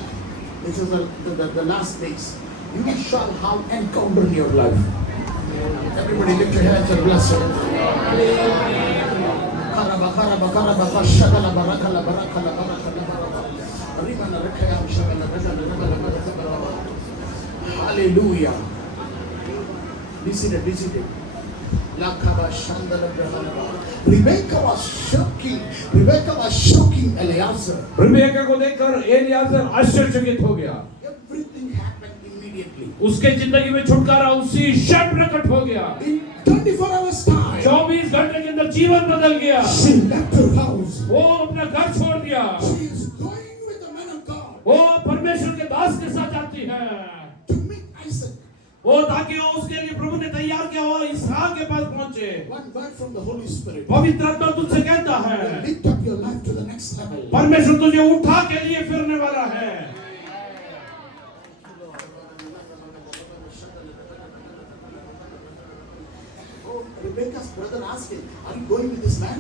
this is the last days. You shall have encounter in your life. Everybody lift your hands and bless Him. Hallelujah. Be seated, be seated. Rebecca was shocking Eliezer. Rebecca को देखकर Eliezer आश्चर्यचकित हो गया। Everything happened immediately. उसके जिंदगी में छुटकारा उसी क्षण प्रकट हो गया। In 24 hours time, 24 घंटे के अंदर जीवन बदल गया। she left her house. वो अपना घर छोड़ दिया। She is going with the man of God वो परमेश्वर के दास के साथ जाती है। to meet Isaac. वो ताकि वो उसके लिए प्रभु ने तैयार किया हुआ इसहाक के पास पहुंचे। One word from the Holy Spirit. पवित्र आत्मा तुझसे कहता है, Lift up your life to the next level. परमेश्वर तुझे उठा के लिए फिरने वाला है। Oh, Rebecca's brother asked him, "Are you going with this man?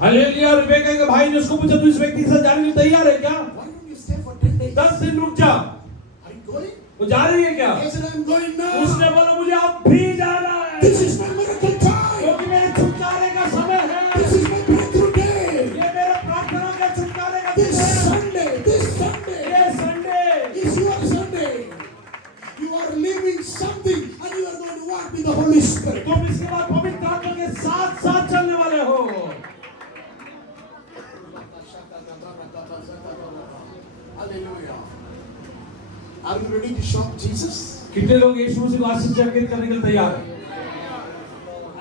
Hallelujah. Rebecca के भाई ने उसको पूछा, तू इस व्यक्ति के साथ जाने के लिए तैयार है क्या? Why don't you stay for 10 days? 10 दिन रुक जा। Are you going?" वो जा रही है क्या? He said, "I'm going now. उसने बोला, मुझे अब भी जाना है, This is my miracle time. क्योंकि मेरे छुटकारे का समय है। This is my breakthrough day. ये मेरा प्रार्थना का छुटकारे का दिन This है। Sunday ये Sunday is your Sunday. You are living something and you are going to walk with the Holy Spirit. तुम इसके बाद पवित्र आत्मा के साथ साथ चलने वाले हो। Hallelujah. Are you ready to shock Jesus? कितने लोग यीशु मसीह को आश्चर्यचकित करने के लिए तैयार हैं?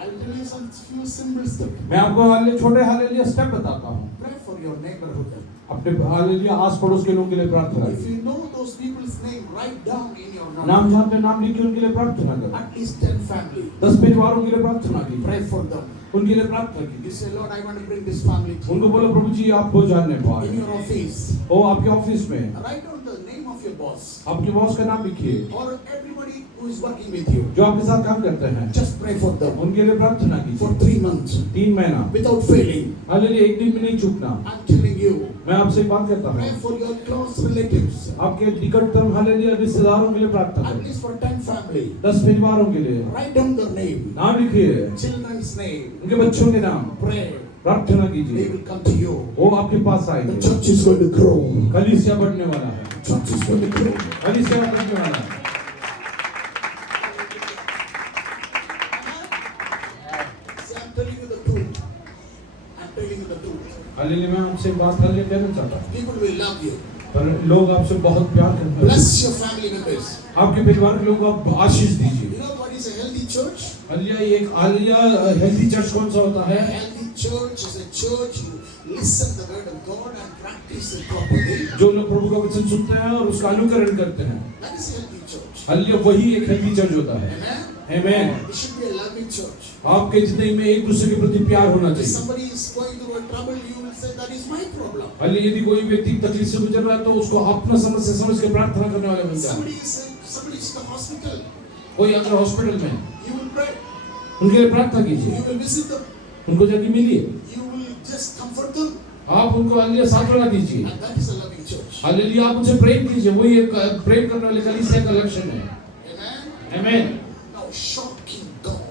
I'll tell you some few simple steps. मैं आपको छोटे हालेलुया स्टेप बताता हूँ। Pray for your neighborhood. अपने हालेलुया आस पड़ोस के लोगों के लिए प्रार्थना If करें। you know those people's name, write down in your नाम number. जानते नाम लिखिए, उनके लिए प्रार्थना करें। At least 10 families. 10 परिवारों के लिए प्रार्थना कीजिए, Pray for them. उनके लिए प्रार्थना You कीजिए। say, Lord, I want to bring this family to उनको you. बोलो, प्रभु जी आप वो जानने In पाए your office. ओ आपके ऑफिस में Write down the name of your boss. आपके बॉस का नाम लिखिए, Or everybody who is working with you. जो आपके साथ काम करते हैं। Just pray for them. उनके लिए प्रार्थना For कीजिए 3 months. 3 महीना। Without failing. हालेलुया, एक दिन भी नहीं चूकना। I'm telling you. मैं आपसे एक बात करता Pray हूँ, for your close relatives. आपके निकटतम हालेलुया रिश्तेदारों के लिए प्रार्थना At करें। least for 10 families. 10 परिवारों के लिए Write down their name. नाम लिखिए, Children's name. उनके बच्चों के नाम Pray. प्रार्थना They कीजिए, will come to you. वो आपके पास The आएंगे। church is going to grow. कलीसिया बढ़ने वाला है, Church is going to grow. कलीसिया बढ़ने वाला है। See, I'm telling you the truth. I'm telling you the truth. Hallelujah, मैं आपसे एक बात हालेलुया कहना चाहता हूँ, People will love you. पर लोग आपसे बहुत प्यार करते हैं। Bless your family members. आपके परिवार के लोगों को आप आशीष दीजिए। You know what is a healthy church? Hallelujah, एक हालेलुया हेल्दी चर्च कौन सा होता A है? healthy church is a church who listen the word of God and practice it properly. जो लोग प्रभु का वचन सुनते हैं और उसका अनुकरण करते हैं। That is a healthy church. Hallelujah, वही एक हेल्दी चर्च होता है। Amen? आमीन। It should be a loving church. आपके जिंदगी में एक दूसरे के प्रति प्यार होना If चाहिए। somebody is going through a trouble, you will say that is my problem. Hallelujah, यदि कोई व्यक्ति तकलीफ से गुजर रहा है तो उसको अपना समस्या समझ के प्रार्थना करने वाले बन जाए। Somebody is in the hospital. कोई अगर हॉस्पिटल में, You will pray. उनके लिए प्रार्थना कीजिए, You will visit them. उनको जाके मिलिए, You will just comfort them. आप उनको हालेलुया सांत्वना दीजिए। And that is a loving church. Hallelujah, आप उनसे प्रेम कीजिए, वही एक प्रेम करने वाले कलीसिया का लक्षण है। Amen? आमीन। Now, shocking God.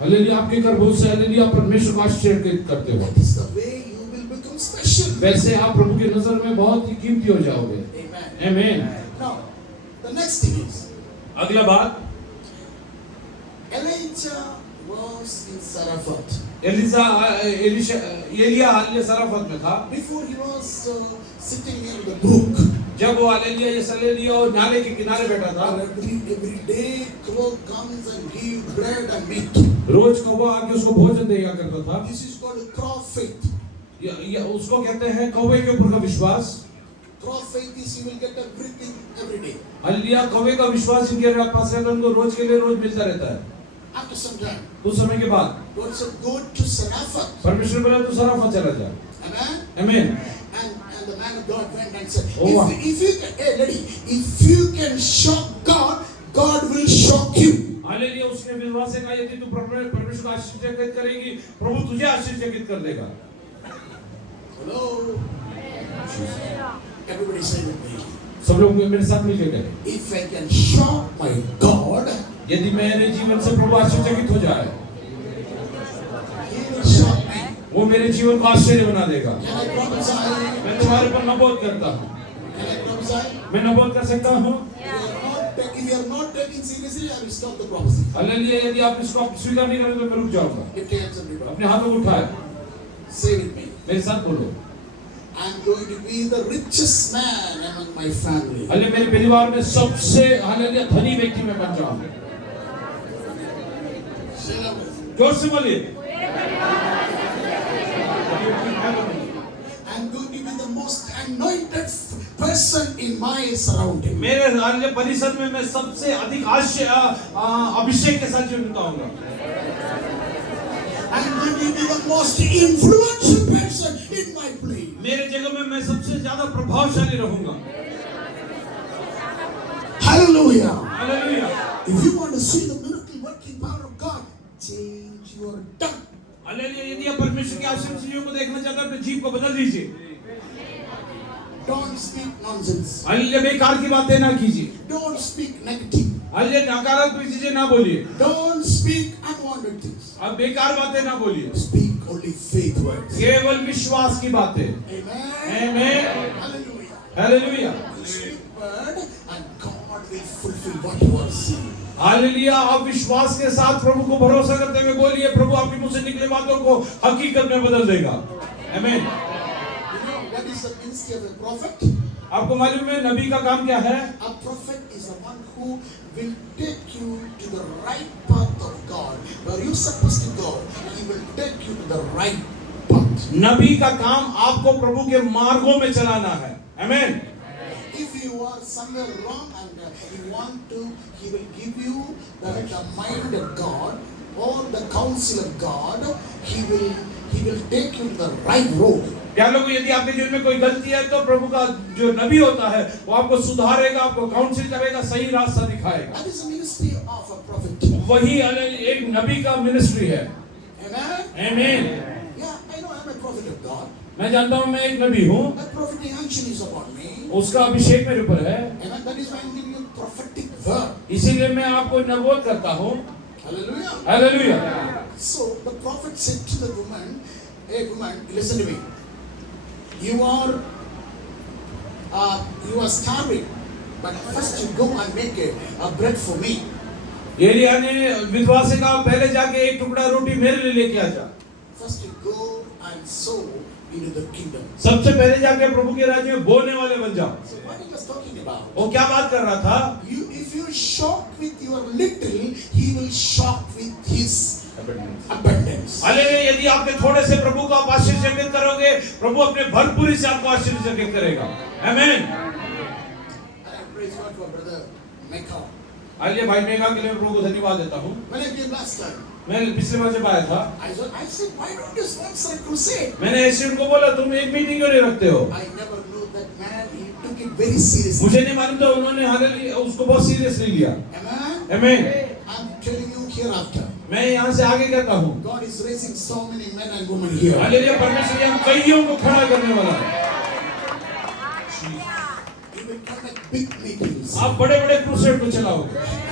हालेलुया, आपके गर्भों से हालेलुया परमेश्वर को आश्चर्यचकित करते हो, That is the way you will become special. वैसे आप प्रभु की नजर में बहुत ही कीमती हो जाओगे। Amen. आमीन। Now, the next thing is, अगला बात, Elijah was in Sarafat. एलिया हालेलुया सराफत में था। Before he was sitting near the brook. जब वो हालेलुया ये हालेलुया और नाले के किनारे बैठा था, Every day, crow comes and give bread and meat. रोज कौवा आके उसको भोजन दिया करता था। This is called crow faith. उसको कहते हैं कौवे के ऊपर का विश्वास। Crow faith is you will get everything every day. Hallelujah, कौवे का विश्वास इनके पास रहता है, उनको रोज के लिए रोज मिलता रहता है। After some time, कुछ समय के बाद God said, go to Sarafat. परमेश्वर बोला तू सराफत चला जा। Amen? आमीन। And the man of God went and said, Oh, wow. if you can, hey lady, if you can shock God, God will shock you. Hallelujah, उसने विश्वास से कहा यदि तू परमेश्वर को आश्चर्यचकित करेगी, प्रभु तुझे आश्चर्यचकित कर देगा। Hello? Everybody say with me. सब लोग मेरे साथ मिलकर करें, If I can shock my God, यदि मेरे जीवन से प्रभु आश्चर्यचकित हो जाए, He will shock me. वो मेरे जीवन को आश्चर्य बना देगा। Can I prophesy? मैं तुम्हारे पर नबूवत करता हूँ, Can I prophesy? मैं नबूवत कर सकता हूँ। If you are not taking seriously, I will stop the prophecy. Hallelujah, यदि आप इसको स्वीकार नहीं करेंगे तो मैं रुक जाऊंगा। Lift your hands everybody. अपने हाथों को उठाए, Say with me. मेरे साथ बोलो। I am going to be the richest man among my family. Hallelujah, मेरे परिवार में सबसे हालेलुया धनी व्यक्ति मैं बन जाऊंगा। Say that. जोर से बोलिए। I am going to be the most anointed person in my surrounding. मेरे हालेलुया परिसर में मैं सबसे अधिक अभिषेक के साथ जीवन बिताऊंगा। I am going to be the most influential person in my place. मेरे जगह में मैं सबसे ज्यादा प्रभावशाली रहूंगा। Hallelujah. Hallelujah. If you want to see the miracle working power of God, change your tongue. Hallelujah, यदि आप परमेश्वर की आशीर्वाद चीजों को देखना चाहते हैं, अपने जीभ को बदल दीजिए। Don't speak nonsense. हालेलुया, बेकार की बातें ना कीजिए। Don't speak negative. हालेलुया, नकारात्मक चीजें ना बोलिए। Don't speak unwanted things. अब बेकार बातें ना बोलिए। Speak only faith words. केवल विश्वास की बातें। Amen. आमीन। Hallelujah. Hallelujah. You speak word and God will fulfill what you are saying. Hallelujah, आप विश्वास के साथ प्रभु को भरोसा करते हुए बोलिए, प्रभु आपके मुंह से निकले बातों को हकीकत में बदल देगा। आमीन। You know what is the ministry of a prophet? आपको मालूम है नबी का काम क्या है? A prophet is the one who will take you to the right path of God. Where you're supposed to go, He will take you to the right path. नबी का काम आपको प्रभु के मार्गों में चलाना है। आमीन। If you are somewhere wrong and you want to, He will give you the mind of God or the counsel of God. He will take you to the right road. क्या लोगों, यदि आपके जीवन में कोई गलती है तो प्रभु का जो नबी होता है वो आपको सुधारेगा, आपको काउंसिल करेगा, सही रास्ता दिखाएगा। That is the ministry of a prophet. वही एक नबी का मिनिस्ट्री है। Amen. आमीन। Yeah, I know I'm a prophet of God. मैं जानता हूँ मैं एक नबी हूँ, That prophetic unction is upon me. उसका अभिषेक मेरे ऊपर है, Amen. That is why I'm giving you prophetic word. इसीलिए मैं आपको नबूवत करता हूँ। Hallelujah. Hallelujah. So the prophet said to the woman, "Hey woman, listen to me. You are starving, but first you go and make a bread for me." एलिया ने विधवा से कहा, पहले जाके एक टुकड़ा रोटी मेरे लिए लेके आ जा। First you go and sow into the kingdom. सबसे पहले जाके प्रभु के राज्य में बोने वाले बन जाओ। So what he was talking about? वो क्या बात कर रहा था? If you shock with your little, He will shock with His abundance. Hallelujah, यदि आपने थोड़े से प्रभु को आप आशीर्वादित करोगे, प्रभु अपने भरपूरी से आपको आशीर्वादित करेगा। आमीन। I praise God for brother Mecca. Hallelujah, भाई मेघा के लिए मैं प्रभु को धन्यवाद देता हूँ। When I came last time, मैं पिछले बार जब आया था, I said, why don't you sponsor a crusade? मैंने ऐसे उनको बोला, तुम एक मीटिंग क्यों नहीं रखते हो? I never knew that man. He took it very seriously. मुझे नहीं मालूम था उन्होंने हालेलुया उसको बहुत सीरियसली लिया। Amen. आमीन। I'm telling you hereafter, मैं यहाँ से आगे कहता हूँ, God is raising so many men and women here. Hallelujah, परमेश्वर यहाँ कईयों को खड़ा करने वाला है। You will conduct big meetings. आप बड़े-बड़े क्रूसेड को चलाओगे।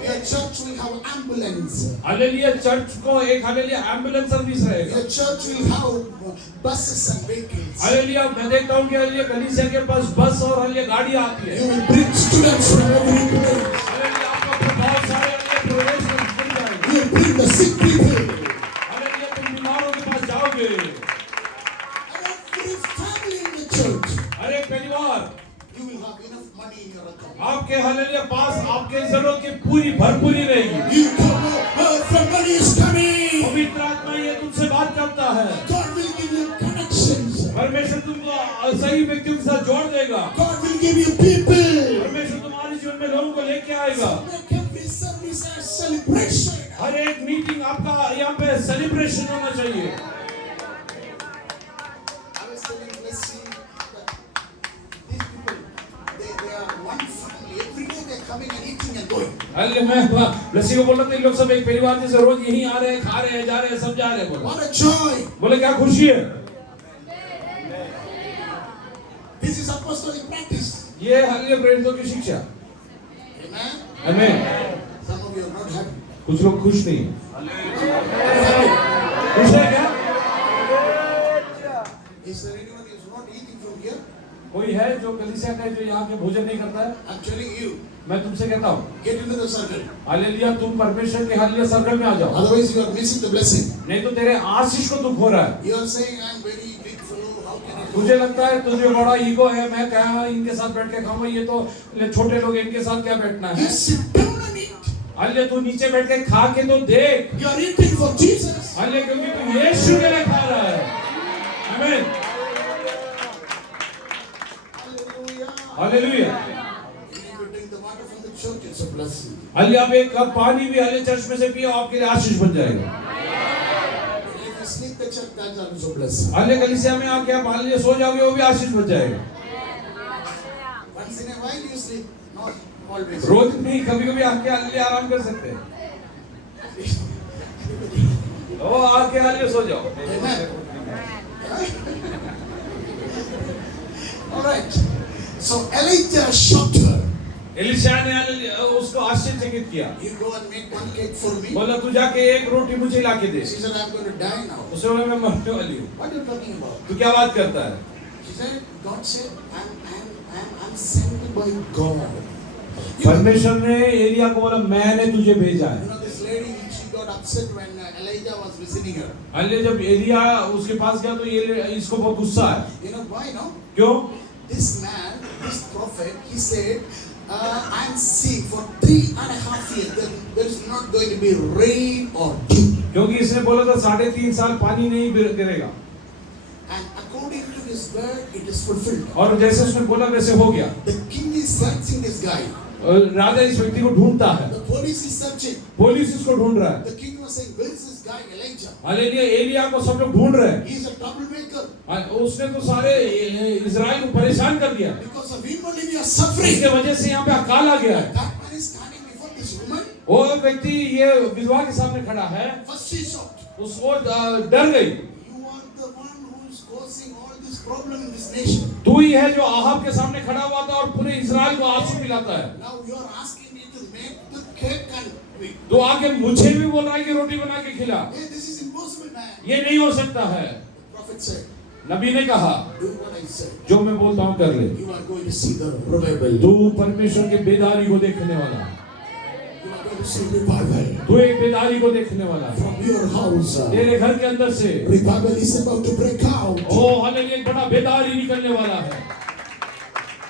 Your church will have ambulance. Hallelujah, church को एक हालेलुया एम्बुलेंस सर्विस रहेगा। Your church will have buses and vehicles. Hallelujah, मैं देखता हूँ कि हालेलुया कलीसिया के पास बस और हालेलुया गाड़ियाँ आती है। You will bring students from every place. Hallelujah, आपका प्रभाव सारे हालेलुया प्रवेश में खुल जाएगा। You will bring the sick people. Hallelujah, तुम बीमारों के पास जाओगे। And every family in the church, हर एक परिवार, you will have enough money in your account. आपके हालेलुया पास आपके जरूरत की पूरी भरपूरी रहेगी। You don't know where the money is coming. पवित्र आत्मा ये तुमसे बात करता है। God will give you connections. परमेश्वर तुमको सही व्यक्तियों के साथ जोड़ देगा। God will give you people. परमेश्वर तुम्हारे जीवन में लोगों को लेके आएगा। Make every service a celebration. हर एक मीटिंग आपका यहाँ पे सेलिब्रेशन होना चाहिए। I was telling Leslie that these people, they are one family. Every day they are coming and eating and going. Hallelujah, मैं लस्सी को बोल रहा था, इन लोग सब एक परिवार जैसे रोज यहीं आ रहे हैं, खा रहे हैं, जा रहे हैं, सब जा रहे हैं। बोला What a joy. बोले क्या खुशी है। This is apostolic practice. ये हल्ले प्रेरितों की शिक्षा। Amen. आमीन। Some of you are not happy. कुछ लोग खुश नहीं हैं। खुश है क्या? Is there anyone who is not eating from here? कोई है जो कलीसिया का है जो यहाँ के भोजन नहीं करता है? I'm telling you, मैं तुमसे कहता हूँ, get into the circle. Hallelujah, तुम परमेश्वर के हालेलुया सर्कल में आ जाओ। Otherwise, you are missing the blessing. नहीं तो तेरे आशीष को दुख हो रहा है। You are saying, I'm very big fellow. How can I do? तुझे लगता है तुझे बड़ा ईगो है, मैं क्या इनके साथ बैठ के खाऊंगा, ये तो छोटे लोग, इनके साथ क्या बैठना है? You sit down and eat. Hallelujah, तू नीचे बैठ के खा के तो देख। You are eating for Jesus. Hallelujah, क्योंकि तू यीशु के लिए खा रहा है। आमीन। Hallelujah. Hallelujah. If you drink the water from the church, it's a blessing. Hallelujah, आप एक कप पानी भी हालेलुया चर्च में से पियो, आपके लिए आशीष बन जाएगा। If you sleep the church, that's also a blessing. Hallelujah, कलीसिया में आके आप हालेलुया सो जाओगे, वो भी आशीष बन जाएगा। Once in a while you sleep, not always. रोज नहीं, कभी-कभी आके हालेलुया आराम कर सकते हैं। ओ आके हालेलुया सो जाओ। Amen. All right. So Elijah shocked her. Elisha ने हालेलुया उसको आश्चर्यचकित किया। You go and make one cake for me. बोला तू जाके एक रोटी मुझे लाके दे। She said, I'm going to die now. उसने बोला मैं मरने वाली हूँ। What are you talking about? तू क्या बात करता है? She said, God said, I'm sent by God. परमेश्वर ने एलिया को बोला मैंने तुझे भेजा है। You know this lady, she got upset when Elijah was visiting her. Hallelujah, जब एलिया उसके पास गया तो ये इसको बहुत गुस्सा है। You know why, no? क्यों? This man, this prophet, he said, I'm sick for 3.5 years. There is not going to be rain or dew. क्योंकि इसने बोला था 3.5 साल पानी नहीं गिरेगा। And according to his word, it is fulfilled. और जैसे उसने बोला वैसे हो गया। The king is searching this guy. राजा इस व्यक्ति को ढूंढता है। The police is searching. Police इसको ढूंढ रहा है। The king was saying, where is this guy, Elijah? Hallelujah, Elia को सब लोग ढूंढ रहे हैं। He is a troublemaker. उसने तो सारे इजराइल को परेशान कर दिया। Because of him only we are suffering. इसके वजह से यहाँ पे अकाल आ गया है। That man is standing before this woman. वो व्यक्ति ये विधवा के सामने खड़ा है। First she shocked. उसको डर गई। You are the one who is causing all this problem in this nation. तू ही है जो आहाब के सामने खड़ा हुआ था और पूरे इजराइल को आंसू पिलाता है। Now you are asking me to make the cake and we. तो आके मुझे भी बोल रहा है कि रोटी बना के खिला। Hey, this is impossible, man. ये नहीं हो सकता है। The prophet said, नबी ने कहा do what I said. जो मैं बोलता हूँ कर ले। You are going to see the revival. तू परमेश्वर के बेदारी को देखने वाला। You are going to see revival. तू एक बेदारी को देखने वाला है। From your house. तेरे घर के अंदर से Revival is about to break out. ओ हालेलुया, एक बड़ा बेदारी निकलने वाला है।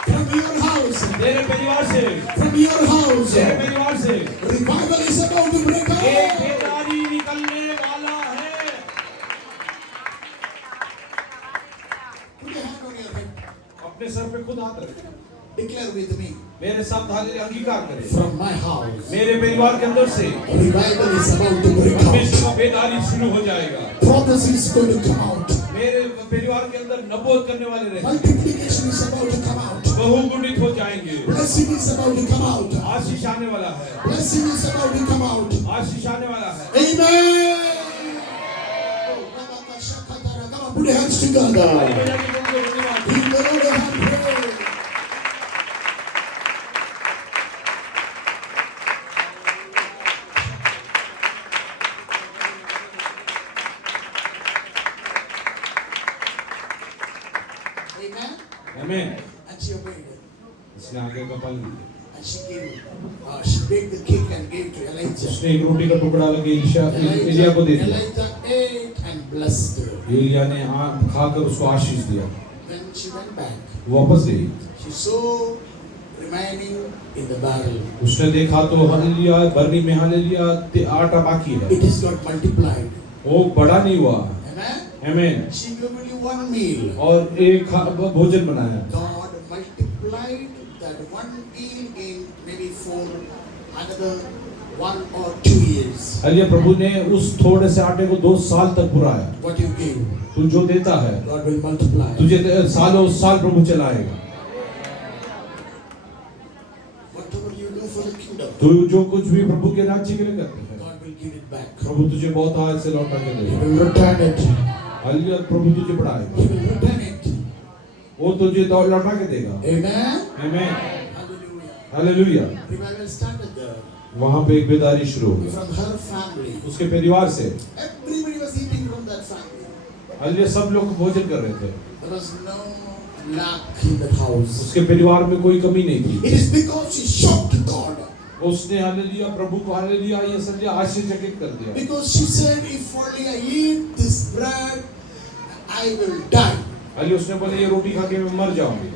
From your house. तेरे परिवार से, From your house. तेरे परिवार से Revival is about to break एक out. बेदारी निकलने वाला है। Put your hand on your head. अपने सर पे खुद हाथ रख। Declare with me. मेरे साथ हालेलुया अंगीकार करें। From my house. मेरे परिवार के अंदर से Revival is about to break out. परमेश्वर का बेदारी शुरू हो जाएगा। Prophecy is going to come out. मेरे परिवार के अंदर नबूवत करने वाले रहेंगे। Multiplication is about to come out. बहुगुणित हो जाएंगे। Blessing is about to come out. आशीष आने वाला है। Blessing is about to come out. आशीष आने वाला है। Amen. Come on, put your hands together. Give the Lord a hand praise. Amen. आमीन। And she obeyed. इसने आगे couple And she gave, she baked the cake and gave to Elijah. उसने एक रोटी का टुकड़ा लगे एलिया को दे दिया। Elijah ate and blessed her. Elia ने खाकर उसको आशीष दिया। Then she went back. वापस गई। She saw remaining in the barrel. उसने देखा तो हालेलुया बरनी में हालेलुया आटा बाकी है। It is got multiplied. वो बड़ा नहीं हुआ। Amen. आमीन। She gave only one meal. और एक भोजन बनाया। God multiplied that one meal in maybe for another 1 or 2 years. Hallelujah, प्रभु ने उस थोड़े से आटे को 2 साल तक पुराया। What you give, तू जो देता है God will multiply. तुझे सालों साल प्रभु चलाएगा। Whatever you do for the kingdom, तू जो कुछ भी प्रभु के राज्य के लिए करते हैं, God will give it back. प्रभु तुझे बहुत आज से लौटा के He देगा। will return it. हालेलुया, प्रभु तुझे बढ़ाएगा। He will return it. वो तुझे लौटा के देगा। Amen. आमीन। Hallelujah. Hallelujah. Revival started there. वहां पे एक बेदारी शुरू हो गई From her family. उसके परिवार से। Everybody was eating from that family. Hallelujah, सब लोग भोजन कर रहे थे। There was no lack in that house. उसके परिवार में कोई कमी नहीं थी। It is because she shocked God. उसने हालेलुया प्रभु को हालेलुया ये समझे आश्चर्यचकित कर दिया। Because she said, if only I eat this bread, I will die. Hallelujah, उसने बोले ये रोटी खा के मैं मर जाऊंगी।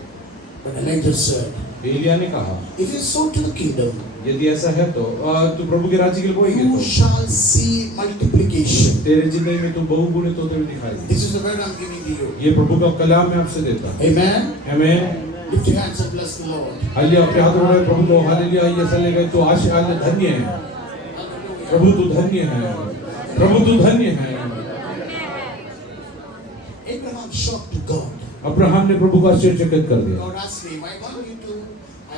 But Elijah said, एलिया ने कहा if you sow to the kingdom, यदि ऐसा है तो तू प्रभु के राज्य के लिए बोएंगे you तो shall see multiplication. तेरे जिंदगी में तू बहुगुणित होते हुए दिखाई दे। This is the word I'm giving to you. ये प्रभु का कलाम मैं आपसे देता हूँ। Amen. आमीन। Lift your hands and bless the Lord. Hallelujah, अपने हाथों में प्रभु को हालेलुया ये ऐसा लगे तो आशीर्वाद धन्य है। प्रभु तू धन्य है, प्रभु तू धन्य है। Abraham shocked God. अब्राहम ने प्रभु को आश्चर्यचकित कर दिया। God asked him, I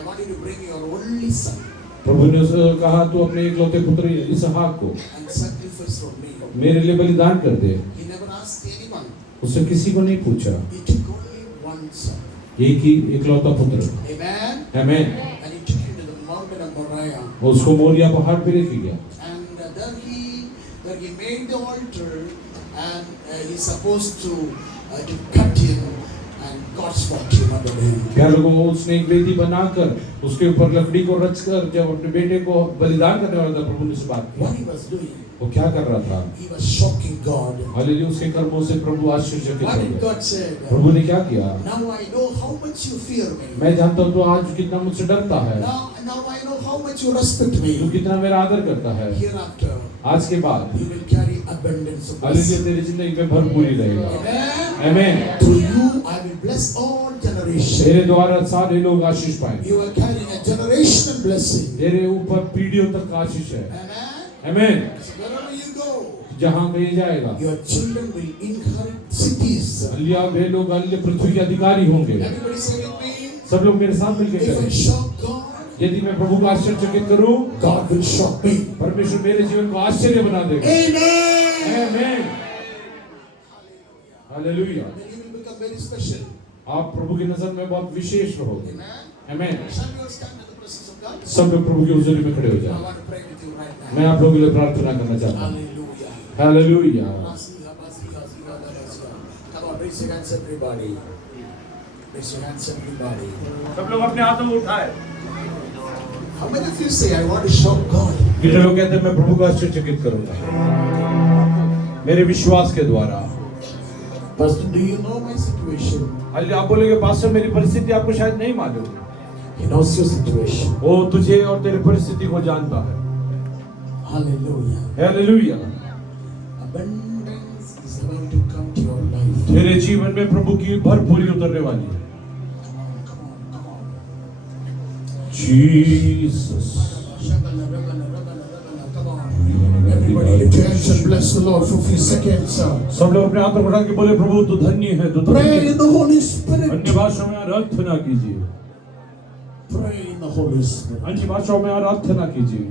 want you to bring your only son प्रभु ने उससे कहा तू अपने इकलौते पुत्र इसहाक को and sacrifice for me. मेरे लिए बलिदान कर दे। He never asked anyone. उससे किसी को नहीं पूछा, He took only one son. एक ही इकलौता पुत्र। Amen. आमीन। And he took him to the mountain of Moriah. उसको मोरिया पहाड़ पे लेके गया And there he made the altar, and he's supposed to cut him, and God spoke to him under him. प्यार लोगों, उसने एक वेदी बनाकर उसके ऊपर लकड़ी को रचकर जब अपने बेटे को बलिदान करने वाला था प्रभु ने उससे बात की। What he was doing, वो क्या कर रहा था? he was shocking God. Hallelujah, उसके कर्मों से प्रभु आश्चर्यचकित What हो did गए। God say? प्रभु ने क्या किया? Now I know how much you fear me. मैं जानता हूँ तो आज कितना मुझसे डरता है, Now I know how much you respect तू me. कितना मेरा आदर करता है। Hereafter, आज के बाद you will carry abundance of hallelujah blessing. तेरी जिंदगी में भरपूरी रहेगा। Amen. आमीन। Through you, I will bless all generations. तेरे द्वारा सारे लोग आशीष पाएंगे। You are carrying a generational blessing. तेरे ऊपर पीढ़ियों तक का आशीष है। Amen. आमीन। So wherever you go, जहाँ कहीं जाएगा your children will inherit cities. Hallelujah वे लोग हालेलुया पृथ्वी के अधिकारी होंगे। Everybody say with me. सब लोग मेरे साथ मिलकर If I करें। shock God, यदि मैं प्रभु को आश्चर्यचकित करूं, God will shock me. परमेश्वर मेरे जीवन को आश्चर्य बना देगा। Amen. आमीन। Hallelujah. Then you will become very special. आप प्रभु की नजर में बहुत विशेष रहोगे। Amen. आमीन। Shall we all stand in the presence of God? सब लोग प्रभु की हुजूरी में खड़े हो I जाएं। want to pray with you right now. मैं आप लोगों के लिए प्रार्थना करना चाहता हूँ। Hallelujah. Hallelujah. Come on, raise your hands, everybody. Raise your hands, everybody. सब लोग अपने हाथों को उठाएं। How many of you say, I want to shock God? कितने लोग कहते हैं मैं प्रभु को आश्चर्यचकित करूंगा मेरे विश्वास के द्वारा। Pastor, do you know my situation? Hallelujah. आप बोलेंगे पास्टर मेरी परिस्थिति आपको शायद नहीं मालूम। He knows your situation. वो तुझे और तेरी परिस्थिति को जानता है। Hallelujah. Hallelujah. Abundance is about to come to your life. तेरे जीवन में प्रभु की भरपूरी उतरने वाली है। Come on. Jesus. Come on. Everybody lift your hands and bless the Lord for a few seconds. सब लोग अपने हाथों को उठा के बोले प्रभु तू धन्य है, तू धन्य Pray है। in the Holy Spirit. अन्य भाषाओं में आराधना कीजिए। Pray in the Holy Spirit. अन्य भाषाओं में आराधना कीजिए।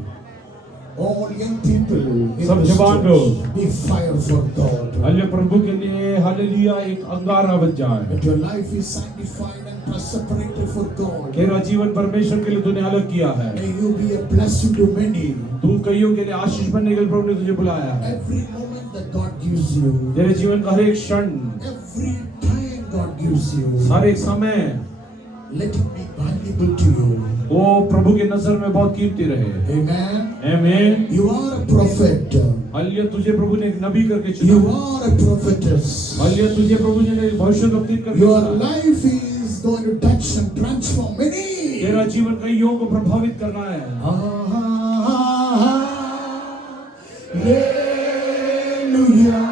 All young people in सब this जवान church, लोग be fire for God. Hallelujah प्रभु के लिए हालेलुया एक अंगारा बन जाए। That your life is sanctified and separated for God. तेरा जीवन परमेश्वर के लिए तूने अलग किया है। May you be a blessing to many. तू कईयों के लिए आशीष बनने के लिए प्रभु ने तुझे बुलाया है। Every moment that God gives you, तेरे जीवन का हर एक क्षण, every time God gives you, हर एक समय let it be valuable to you. वो प्रभु की नजर में बहुत कीमती रहे। Amen. आमीन। You are a prophet. Hallelujah तुझे प्रभु ने एक नबी करके You चुना। are a prophetess. हालेलुया तुझे प्रभु ने एक भविष्यवक्ता करके Your चुना। life is going to touch and transform many. तेरा जीवन कईयों को प्रभावित करना है। Hallelujah.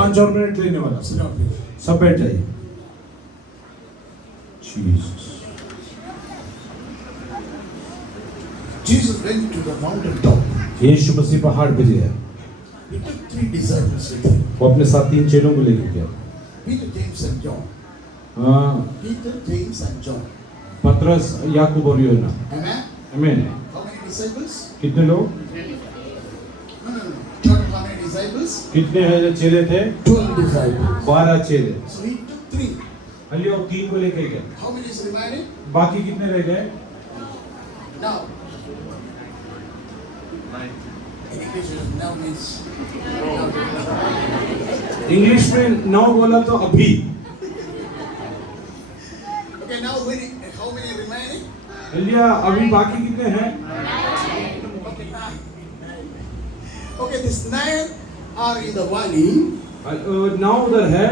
5 और मिनट लेने वाला। Sit down, please. सब बैठ जाइए। Jesus. Jesus went to the mountain top. यीशु मसीह पहाड़ पे गया। He took 3 disciples with him. वो अपने साथ 3 चेलों को लेकर गया। Peter, James, and John. हाँ, Peter, James, and John. पतरस, याकूब और यूहन्ना। Amen. आमीन। How many disciples? कितने लोग? No. John, how many disciples? कितने चेले थे? 12 disciples. 12 चेले। So he took 3. अलियो 3 को लेकर गया। How many is remaining? बाकी कितने रह गए? Now. In English, now means. English में 9 बोला तो अभी। Okay, now how many remaining? अलिया अभी बाकी कितने हैं? Okay, 9. Okay, this 9 are in the valley. 9 उधर है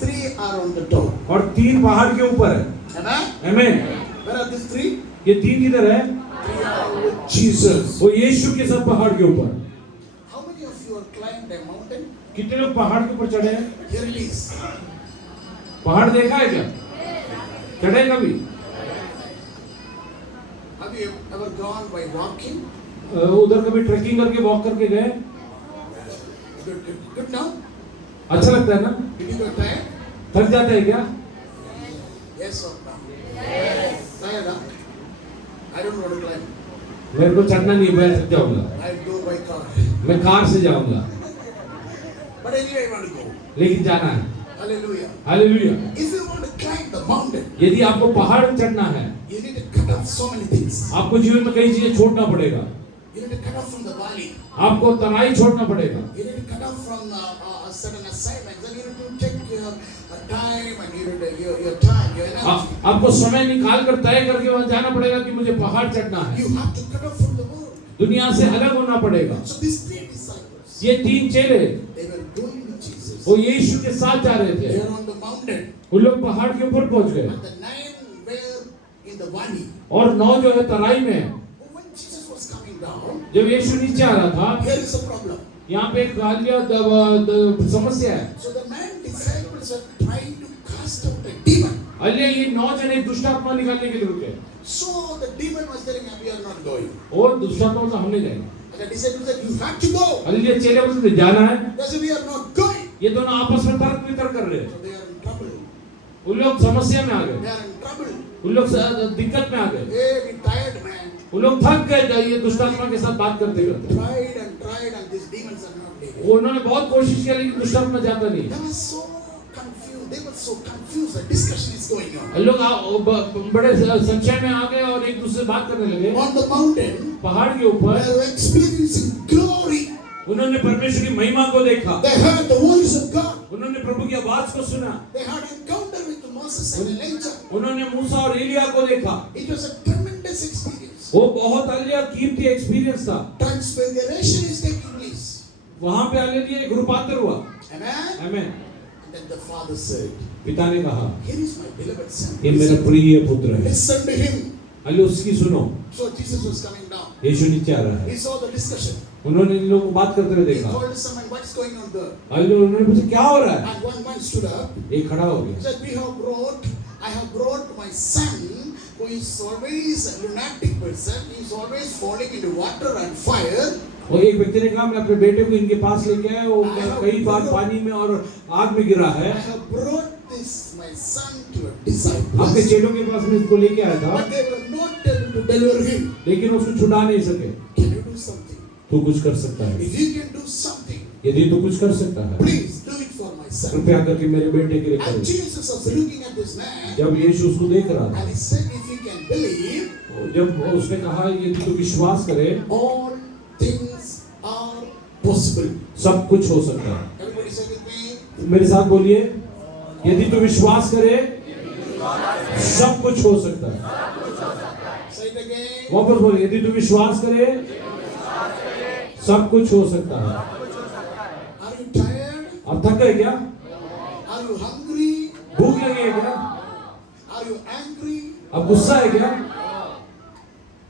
3 are on the top. और 3 पहाड़ के ऊपर है। Amen. आमीन। Where are these 3? ये 3 किधर है? 3 are with Jesus. वो यीशु के साथ पहाड़ के ऊपर। How many of you have climbed a mountain? कितने लोग पहाड़ के ऊपर चढ़े हैं? Here it is. पहाड़ देखा है क्या? चढ़े कभी? Have you ever gone by walking? उधर कभी ट्रैकिंग करके वॉक करके गए? Good now? अच्छा लगता है ना? Did you get tired? थक जाते हैं क्या? Yes or no? Yes. Tired, huh? I don't want to climb. मेरे को चढ़ना नहीं, मैं थक जाऊंगा। I'll go by car. मैं कार से जाऊंगा। But anyway, I want to go. लेकिन जाना है। Hallelujah. Hallelujah. If you want to climb the mountain, यदि आपको पहाड़ चढ़ना है, you need to cut off so many things. आपको जीवन में कई चीजें छोड़ना पड़ेगा। You need to cut off from the valley. आपको तनाई छोड़ना पड़ेगा। You need to cut off from certain assignments. Then you need to take your time and you need your time, your energy. आपको समय निकाल कर तय करके वहां जाना पड़ेगा कि मुझे पहाड़ चढ़ना है। You have to cut off from the world. दुनिया से अलग होना पड़ेगा। So these 3 disciples, ये 3 चेले they were going with Jesus. वो यीशु के साथ जा रहे They थे। are on the mountain. वो लोग पहाड़ के ऊपर पहुंच गए And the 9 were in the valley. और 9 जो है तराई में है। But when Jesus was coming down, जब यीशु नीचे आ रहा था, here is a problem. यहाँ पे एक समस्या है। So the 9 disciples are trying to cast out a demon. अलिए ये 9 जने दुष्ट आत्मा निकालने के लिए रुके। So the demon was telling him, we are not going. और दुष्ट आत्मा तो हमने जाएंगे। And the disciples said, you have to go. अलिए चेले बोलते थे जाना है। They said, we are not going. ये दोनों आपस में तर्क वितर्क कर रहे हैं। So they are in trouble. उन लोग समस्या में आ They गए। are in trouble. उन लोग दिक्कत में आ गए। Hey, we tired, man. उन लोग थक गए ये दुष्ट आत्मा के साथ बात करते करते। Tried and these demons are not leaving. उन्होंने बहुत कोशिश की लेकिन दुष्ट आत्मा जाता नहीं। They were so confused. They were so confused. A discussion is going on. लोग बड़े संशय में आ गए और एक दूसरे से बात करने लगे। On the mountain, पहाड़ के ऊपर they were experiencing glory. उन्होंने परमेश्वर की महिमा को देखा। They heard the voice of God. उन्होंने प्रभु की आवाज को सुना। They had encounter with Moses and Elijah. उन्होंने मूसा और एलिया को देखा। It was a tremendous experience. वो बहुत अलिया कीमती एक्सपीरियंस था। Transfiguration is taking place. वहां पे आने लिए एक रूपांतर हुआ। Amen. आमीन। And then the father said, पिता ने कहा, here is my beloved son. ये मेरा प्रिय पुत्र है। Listen to him. अलिया उसकी सुनो। So Jesus was coming down. यीशु नीचे आ रहा है। He saw the discussion. उन्होंने इन लोगों को बात करते हुए He देखा। called someone, what's going on there? अलिया उन्होंने पूछा क्या हो रहा है? And one stood up. एक खड़ा हो He गया। said, I have brought my son who is always a lunatic person. He is always falling into water and fire. और एक व्यक्ति ने कहा मैं अपने बेटे को इनके पास लेके आया वो कई बार पानी में और आग में गिरा है। I have brought this my son to a disciple. अपने चेलों के पास में इसको लेके आया था। But they were not able to deliver him. लेकिन उसको छुड़ा नहीं सके। Can you do something? तू कुछ कर सकता है। If you can do something, यदि तू कुछ कर सकता है, please do it for my son. कृपया करके मेरे बेटे के लिए And कर। Jesus was looking at this man जब यीशु उसको देख रहा था, and he said, if you can believe, जब उसने कहा यदि तू विश्वास करे, all things are possible. सब कुछ हो सकता है। Everybody say with me. मेरे साथ बोलिए, यदि तू विश्वास करे, सब कुछ हो सकता है। Say it again. वापस बोलिए, यदि तू विश्वास करे, सब कुछ हो सकता है। Are you tired? अब थक गए क्या? Are you hungry? भूख लगी है क्या? Are you angry? अब गुस्सा है क्या?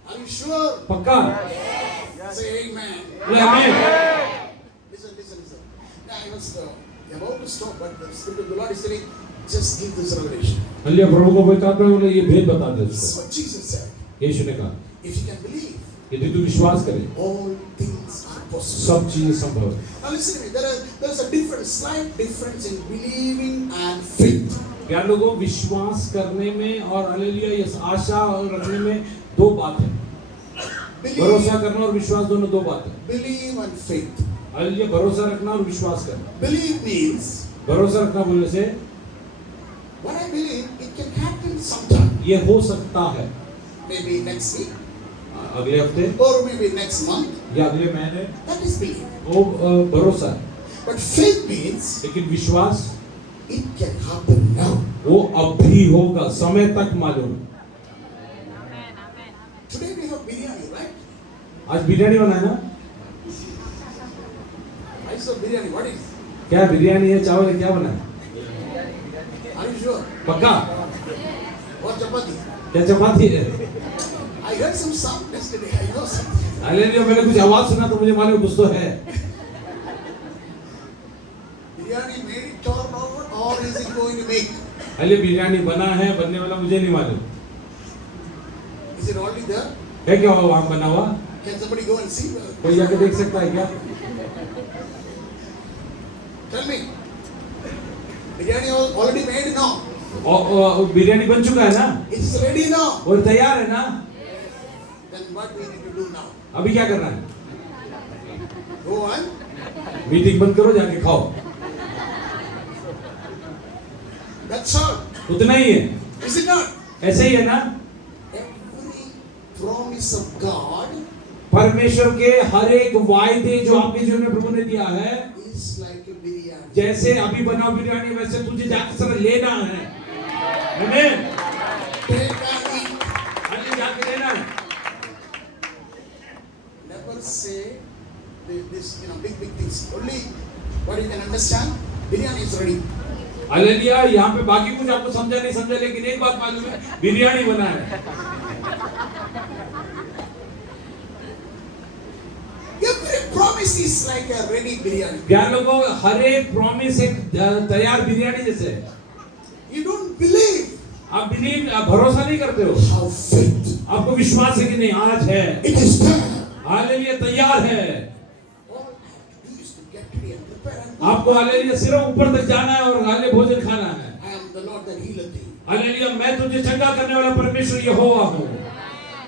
Are you sure? पक्का? Say amen. बोले आमीन। Listen. Now I was about stop. But the Spirit of the Lord is telling, just give this revelation. Hallelujah, प्रभु को पवित्र आत्मा ने ये भेद बता दे This is उसको। what Jesus said. यीशु ने कहा, If you can believe, यदि तू विश्वास करे, all things are possible. सब चीजें संभव है। Now listen to me. There is a difference, slight difference in believing and faith. प्यारे लोगों, विश्वास करने में और हालेलुया ये आशा और रखने में दो बात है। भरोसा करना और विश्वास दोनों दो बात है। Believe and faith. हालेलुया, भरोसा रखना और विश्वास करना। Believe means भरोसा रखना बोलने से what I believe it can happen sometime. ये हो सकता है Maybe next week अगले हफ्ते or maybe next month. या अगले महीने, That is belief. वो भरोसा है। But faith means लेकिन विश्वास it can happen now. वो अब भी होगा, समय तक मालूम है। Today we have biryani, right? आज बिरयानी बनाया ना? I saw biryani. What is? क्या बिरयानी है, चावल है, क्या बनाया? Are you sure? पक्का? Or chapati? क्या चपाती है? I heard some sound yesterday. I know something. Hallelujah, मैंने कुछ आवाज सुना तो मुझे मालूम कुछ तो है। Biryani made it turn over or is it going to make? Hallelujah, biryani बना है, बनने वाला मुझे नहीं मालूम। Is it already there? है क्या वहाँ बना हुआ? Can somebody go and see? कोई जाके देख सकता है क्या? Tell me. Biryani already made now. और बिरयानी बन चुका है ना? It's ready now. और तैयार है ना? Then what we need to do now? अभी क्या करना है? Go on. मीटिंग बंद करो, जाके खाओ। That's all. उतना ही है। Is it not? ऐसे ही है ना? Every promise of God परमेश्वर के हर एक वायदे जो आपके जीवन में प्रभु ने दिया है, is like a biryani. जैसे अभी बनाओ बिरयानी वैसे तुझे जाके सर लेना है। आमीन। Take and eat. अभी जाके लेना है। Never say this, big things. Only what you can understand. Biryani is ready. Hallelujah, यहाँ पे बाकी कुछ आपको समझा नहीं समझा, लेकिन एक बात मालूम है, बिरयानी बना है। Every promise is like a ready biryani. प्यार लोगों, हर एक प्रॉमिस एक तैयार बिरयानी जैसे है। You don't believe. आप भरोसा नहीं करते हो। How faith. आपको विश्वास है कि नहीं, आज है, It is there. हालेलुया, तैयार है। All I do is to get ready and prepare and go. आपको हालेलुया सिर्फ ऊपर तक जाना है और हाले भोजन खाना है। I am the Lord that healeth thee. Hallelujah, मैं तुझे चंगा करने वाला परमेश्वर यहोवा हूँ।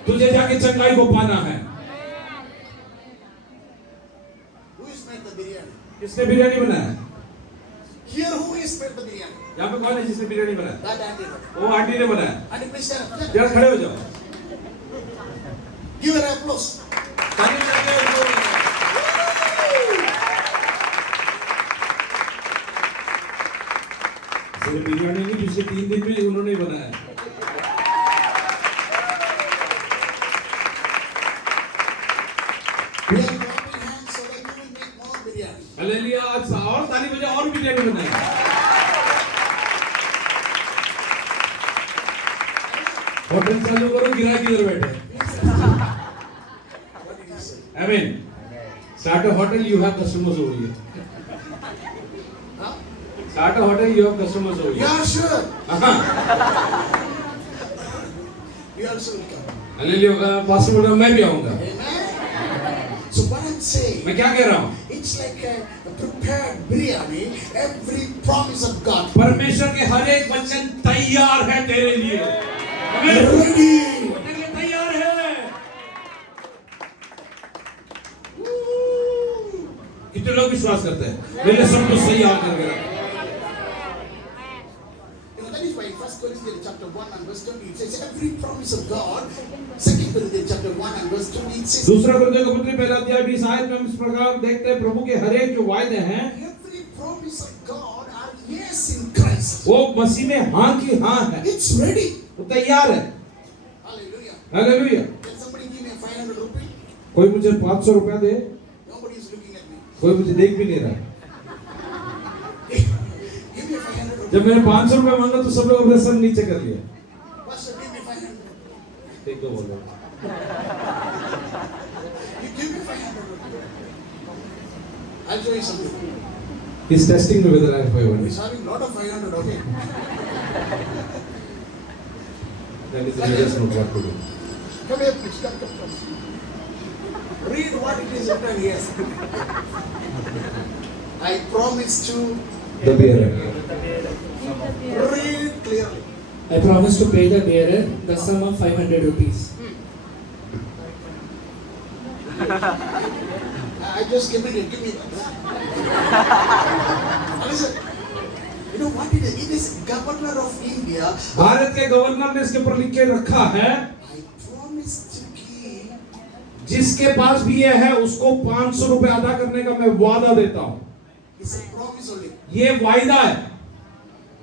तुझे जाके चंगाई को पाना है। Who is made the biryani? किसने बिरयानी बनाया? Here who is made the biryani? यहाँ पे कौन है जिसने बिरयानी बनाया? That auntie. वो आंटी ने बनाया। Auntie, please stand up. जरा खड़े हो जाओ। Give her applause. ताली बजाओ। सिर्फ बिरयानी नहीं, पिछले 3 दिन में उन्होंने ही बनाया। We are clapping hands so that you will make more biryani. Hallelujah, आज और ताली बजाओ और बिरयानी बनाए। होटल चालू करो, गिरा किधर बैठे? What did he say? Amen. Start a hotel, you have customers over here. Huh? Start a hotel, you have customers over here. Yeah, sure. हाँ। We also will come. Hallelujah, pastor बोल रहा हूँ, मैं भी आऊँगा। Amen. So what I'm saying, मैं क्या कह रहा हूँ? it's like a prepared biryani. Every promise of God. परमेश्वर के हर एक वचन तैयार है तेरे लिए। आमीन। Ready. तेरे लिए तैयार है। कितने लोग विश्वास करते हैं? मेरे सब कुछ तैयार करके रखा। That is why in 1 Corinthians chapter 1 and verse 20 it says every promise of God. 2 Corinthians chapter 1 and verse 20 it says दूसरा कुरिन्थियों का पत्री पहला अध्याय 20 आयत में हम इस प्रकार देखते हैं, प्रभु के हर एक जो वायदे हैं, every promise of God are yes in Christ. वो मसीह में हाँ की हाँ है। It's ready. वो तैयार है। Hallelujah. Hallelujah. Can somebody give me 500 rupees? कोई मुझे 500 रुपया दे। Nobody is looking at me. कोई मुझे देख भी नहीं रहा। Give me 500 rupees. जब मैंने 500 रुपया मांगा तो सब लोग अपने सर नीचे कर लिए। Pastor, give me 500. एक दो बोलो। You give me 500 rupees. I'll show you something. He's testing me whether I have 500. He's having lot of 500, okay? That is the just not what to do. Come here, please. Come. Read what it is written here. I promise to The bearer. read clearly. I promise to pay the bearer the sum of 500 rupees. I just give me that. Listen, you know what it is? It is governor of India. Bharat के governor ने इसके ऊपर लिख के रखा है, I promise to give. जिसके पास भी ये है उसको 500 रुपए अदा करने का मैं वादा देता हूँ. It's a promise only. ये वायदा है.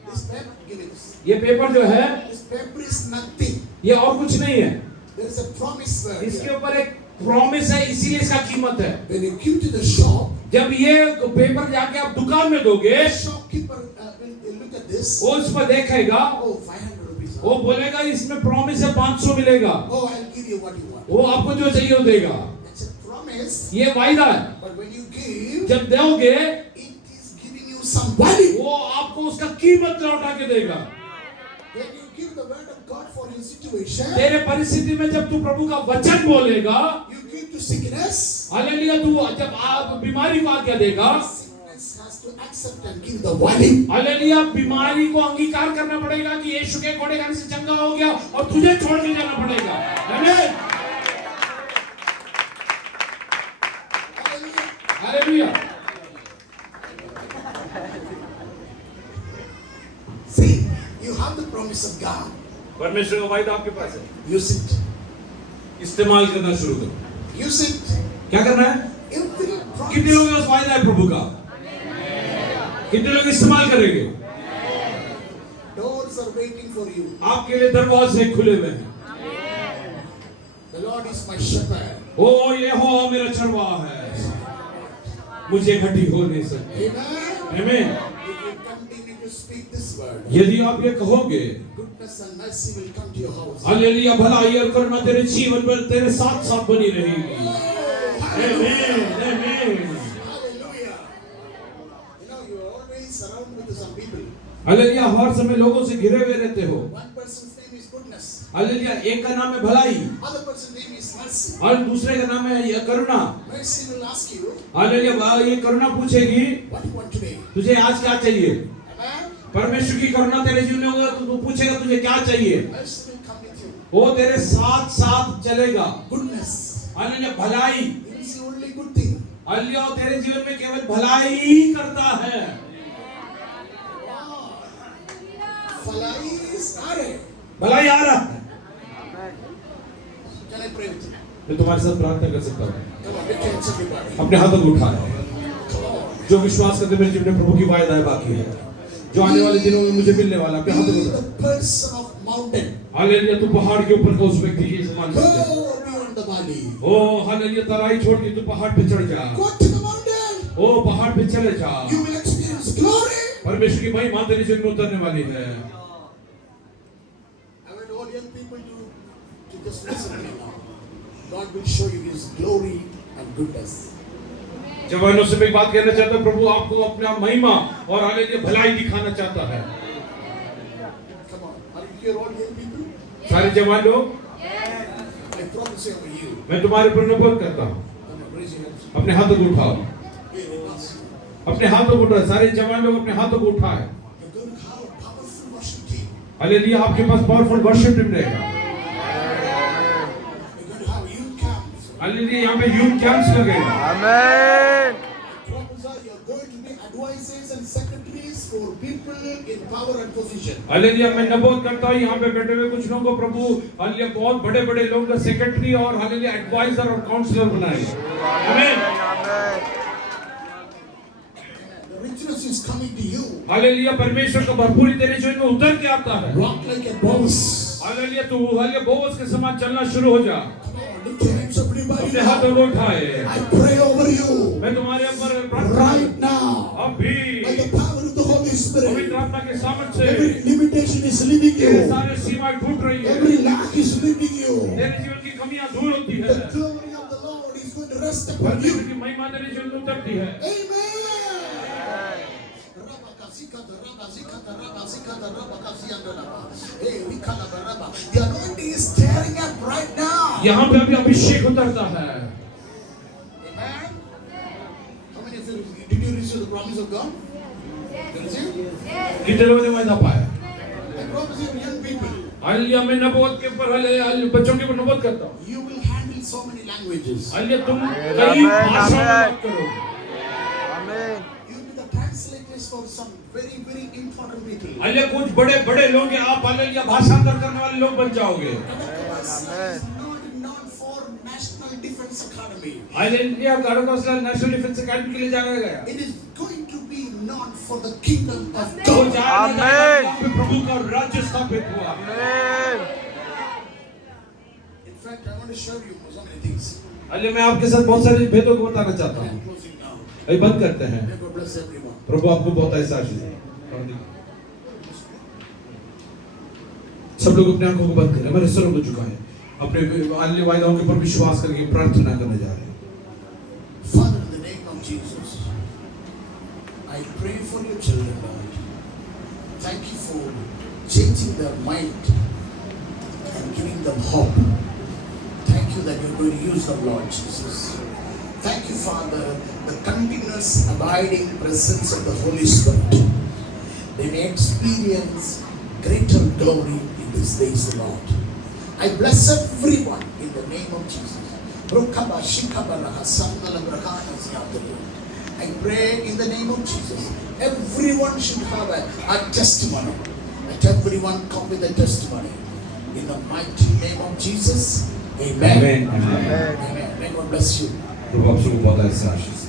This paper, give me this. ये पेपर जो है This paper is nothing. ये और कुछ नहीं है. There is a promise word इसके here. ऊपर एक प्रॉमिस है, इसीलिए इसका कीमत है. When you give to the shop, जब ये पेपर जाके आप दुकान में दोगे, the shopkeeper will look at this. वो इस पर देखेगा, Oh, 500 rupees. वो बोलेगा इसमें प्रॉमिस है 500 मिलेगा. Oh, I'll give you what you want. वो आपको जो चाहिए वो देगा. That's a promise. ये वायदा है. But when you give, जब दोगे it is giving you some value. वो आपको उसका कीमत लौटा के देगा. When you give the word of God for your situation, तेरे परिस्थिति में जब तू प्रभु का वचन बोलेगा, you give to sickness. Hallelujah, तू जब आप बीमारी को आज्ञा देगा, Sickness has to accept and give the value. Hallelujah, बीमारी को अंगीकार करना पड़ेगा कि यीशु के कोड़े खाने से चंगा हो गया और तुझे छोड़ के जाना पड़ेगा. आमीन. Hallelujah. See, you have the promise of God. परमेश्वर का वायदा आपके पास है. Use it. इस्तेमाल करना शुरू करो. Use it. क्या करना है? Every कितने लोग promise. इस वायदा है प्रभु का? कितने लोग इस्तेमाल करेंगे? Doors are waiting for you. आपके लिए दरवाजे खुले हुए हैं. The Lord is my shepherd. ओ यहोवा मेरा चरवाहा है, मुझे घटी हो नहीं सकती. Amen. आमीन. If you continue to speak this word, यदि आप ये कहोगे, goodness and mercy will come to your house. Hallelujah, भलाई और करुणा तेरे जीवन में तेरे साथ साथ बनी रहेगी. आमीन. आमीन. Hallelujah. You know, you are always surrounded with some people. Hallelujah, हर समय लोगों से घिरे हुए रहते हो. One person's name is goodness. Hallelujah, एक का नाम है भलाई Other person's name is mercy. और दूसरे का नाम है ये करुणा. Mercy will ask you, hallelujah, ये करुणा पूछेगी, what do you want today? तुझे आज क्या चाहिए? Amen. परमेश्वर की करुणा तेरे जीवन में होगा तो तू पूछेगा तुझे क्या चाहिए. Mercy will come with you. वो तेरे साथ साथ चलेगा. Goodness. हालेलुया, भलाई. It is the only good thing. Hallelujah, तेरे जीवन में केवल भलाई ही करता है. Falai is are. भलाई आ रहा है. Can I pray with you? मैं तुम्हारे साथ प्रार्थना कर सकता हूँ. Come on, lift your hands everybody. अपने हाथों को उठाए. Come on. जो विश्वास करते मेरे जीवन में प्रभु की वायदाएं बाकी है, जो आने वाले दिनों में मुझे मिलने वाला. अपने हाथों को Be उठाए. the person of mountain. Hallelujah, तू पहाड़ के ऊपर का उस व्यक्ति के समान Go है. beyond the valley. Oh hallelujah, तराई छोड़ के तू पहाड़ पे चढ़ जा. Go to the mountain. ओ पहाड़ पे चले जा. You will experience glory. परमेश्वर की महिमा तेरे जीवन में उतरने वाली है. I want all young people to just listen to me now. God will show you His glory and goodness. जवानों से मैं एक बात कहना चाहता हूँ, प्रभु आपको अपना महिमा और हालेलुया भलाई दिखाना चाहता है. Come on, are you here, all young people? सारे जवान लोग, I promise over you. मैं तुम्हारे पर नबूवत करता हूँ. Come on, raise your hands. अपने हाथों को उठाओ. Here it is. अपने हाथों को उठाओ. सारे जवान लोग अपने हाथों को उठाए. You're going to have a powerful worship team. Hallelujah, आपके पास पावरफुल वर्शिप टीम रहेगा. You're going to have youth camps. Hallelujah, यहाँ पे यूथ कैंप्स लगेगा. Prophesy, you're going to be advisors and secretaries for people in power and position. Hallelujah, मैं नबूवत करता हूँ यहाँ पे बैठे हुए कुछ लोगों को प्रभु हालेलुया बहुत बड़े बड़े लोगों का सेक्रेटरी और हालेलुया एडवाइजर और काउंसलर बनाए. आमीन. The richness is coming to you. Hallelujah, परमेश्वर का भरपूरी तेरे जीवन में उतर के आता है. Rock like a boss. Hallelujah, तू हालेलुया बोअज के समान चलना शुरू हो जा. Come on, lift your hands everybody अपने now. हाथों को उठाए. I pray over you मैं तुम्हारे ऊपर प्रार्थना right now. अभी By the power of the Holy Spirit. पवित्र आत्मा के सामर्थ्य से Every limitation is leaving तेरे you. सारे सीमाएं टूट रही है. Every lack is leaving you. तेरे जीवन की कमियां दूर होती है. The glory of the Lord is going to rest upon you. परमेश्वर की महिमा तेरे जीवन में उतरती है. Amen. The anointing is stirring up right now. यहाँ पे अभी अभिषेक उतरता है। Amen. How many of you did you receive the promise of God? You received? कितने लोगों ने वायदा पाया? I promise you, young people, hallelujah, मैं नबूवत के ऊपर बच्चों के ऊपर नबूवत करता हूँ। you will handle so many languages. Hallelujah, तुम कई भाषाओं में बात करो। You will be the translators for some very, very important people. Hallelujah, कुछ बड़े लोग हैं, आप हालेलुया भाषांतर करने वाले लोग बन जाओगे। Kadakawasla is not known for National Defense Academy. Hallelujah, Khadakwasla National Defence Academy के लिए जाना गया। It is going to be known for the kingdom of तो God. जहाँ पे प्रभु का राज्य स्थापित हुआ। In fact, I want to show you so many things. Hallelujah, मैं आपके साथ बहुत सारे भेदों को बताना चाहता I हूँ। am closing now. अभी बंद करते हैं। May God bless everyone. प्रभु आपको बहुत ऐसा आशीष दे। सब लोग अपने आंखों को बंद करें। हमारे सर हो चुका है। अपने अन्य वायदाओं के ऊपर विश्वास करके प्रार्थना करने जा रहे हैं। Father, in the name of Jesus, I pray for your children, Lord. Thank you for changing their mind and giving them hope. Thank you that you're going to use them, Lord Jesus. Thank you, Father, the continuous abiding presence of the Holy Spirit. They may experience greater glory in these days, Lord. I bless everyone in the name of Jesus. I pray in the name of Jesus. Everyone should have a testimony. Let everyone come with a testimony. In the mighty name of Jesus. Amen. Amen. Amen. May God bless you. प्रभु आप सबको बहुत ऐसा आशीष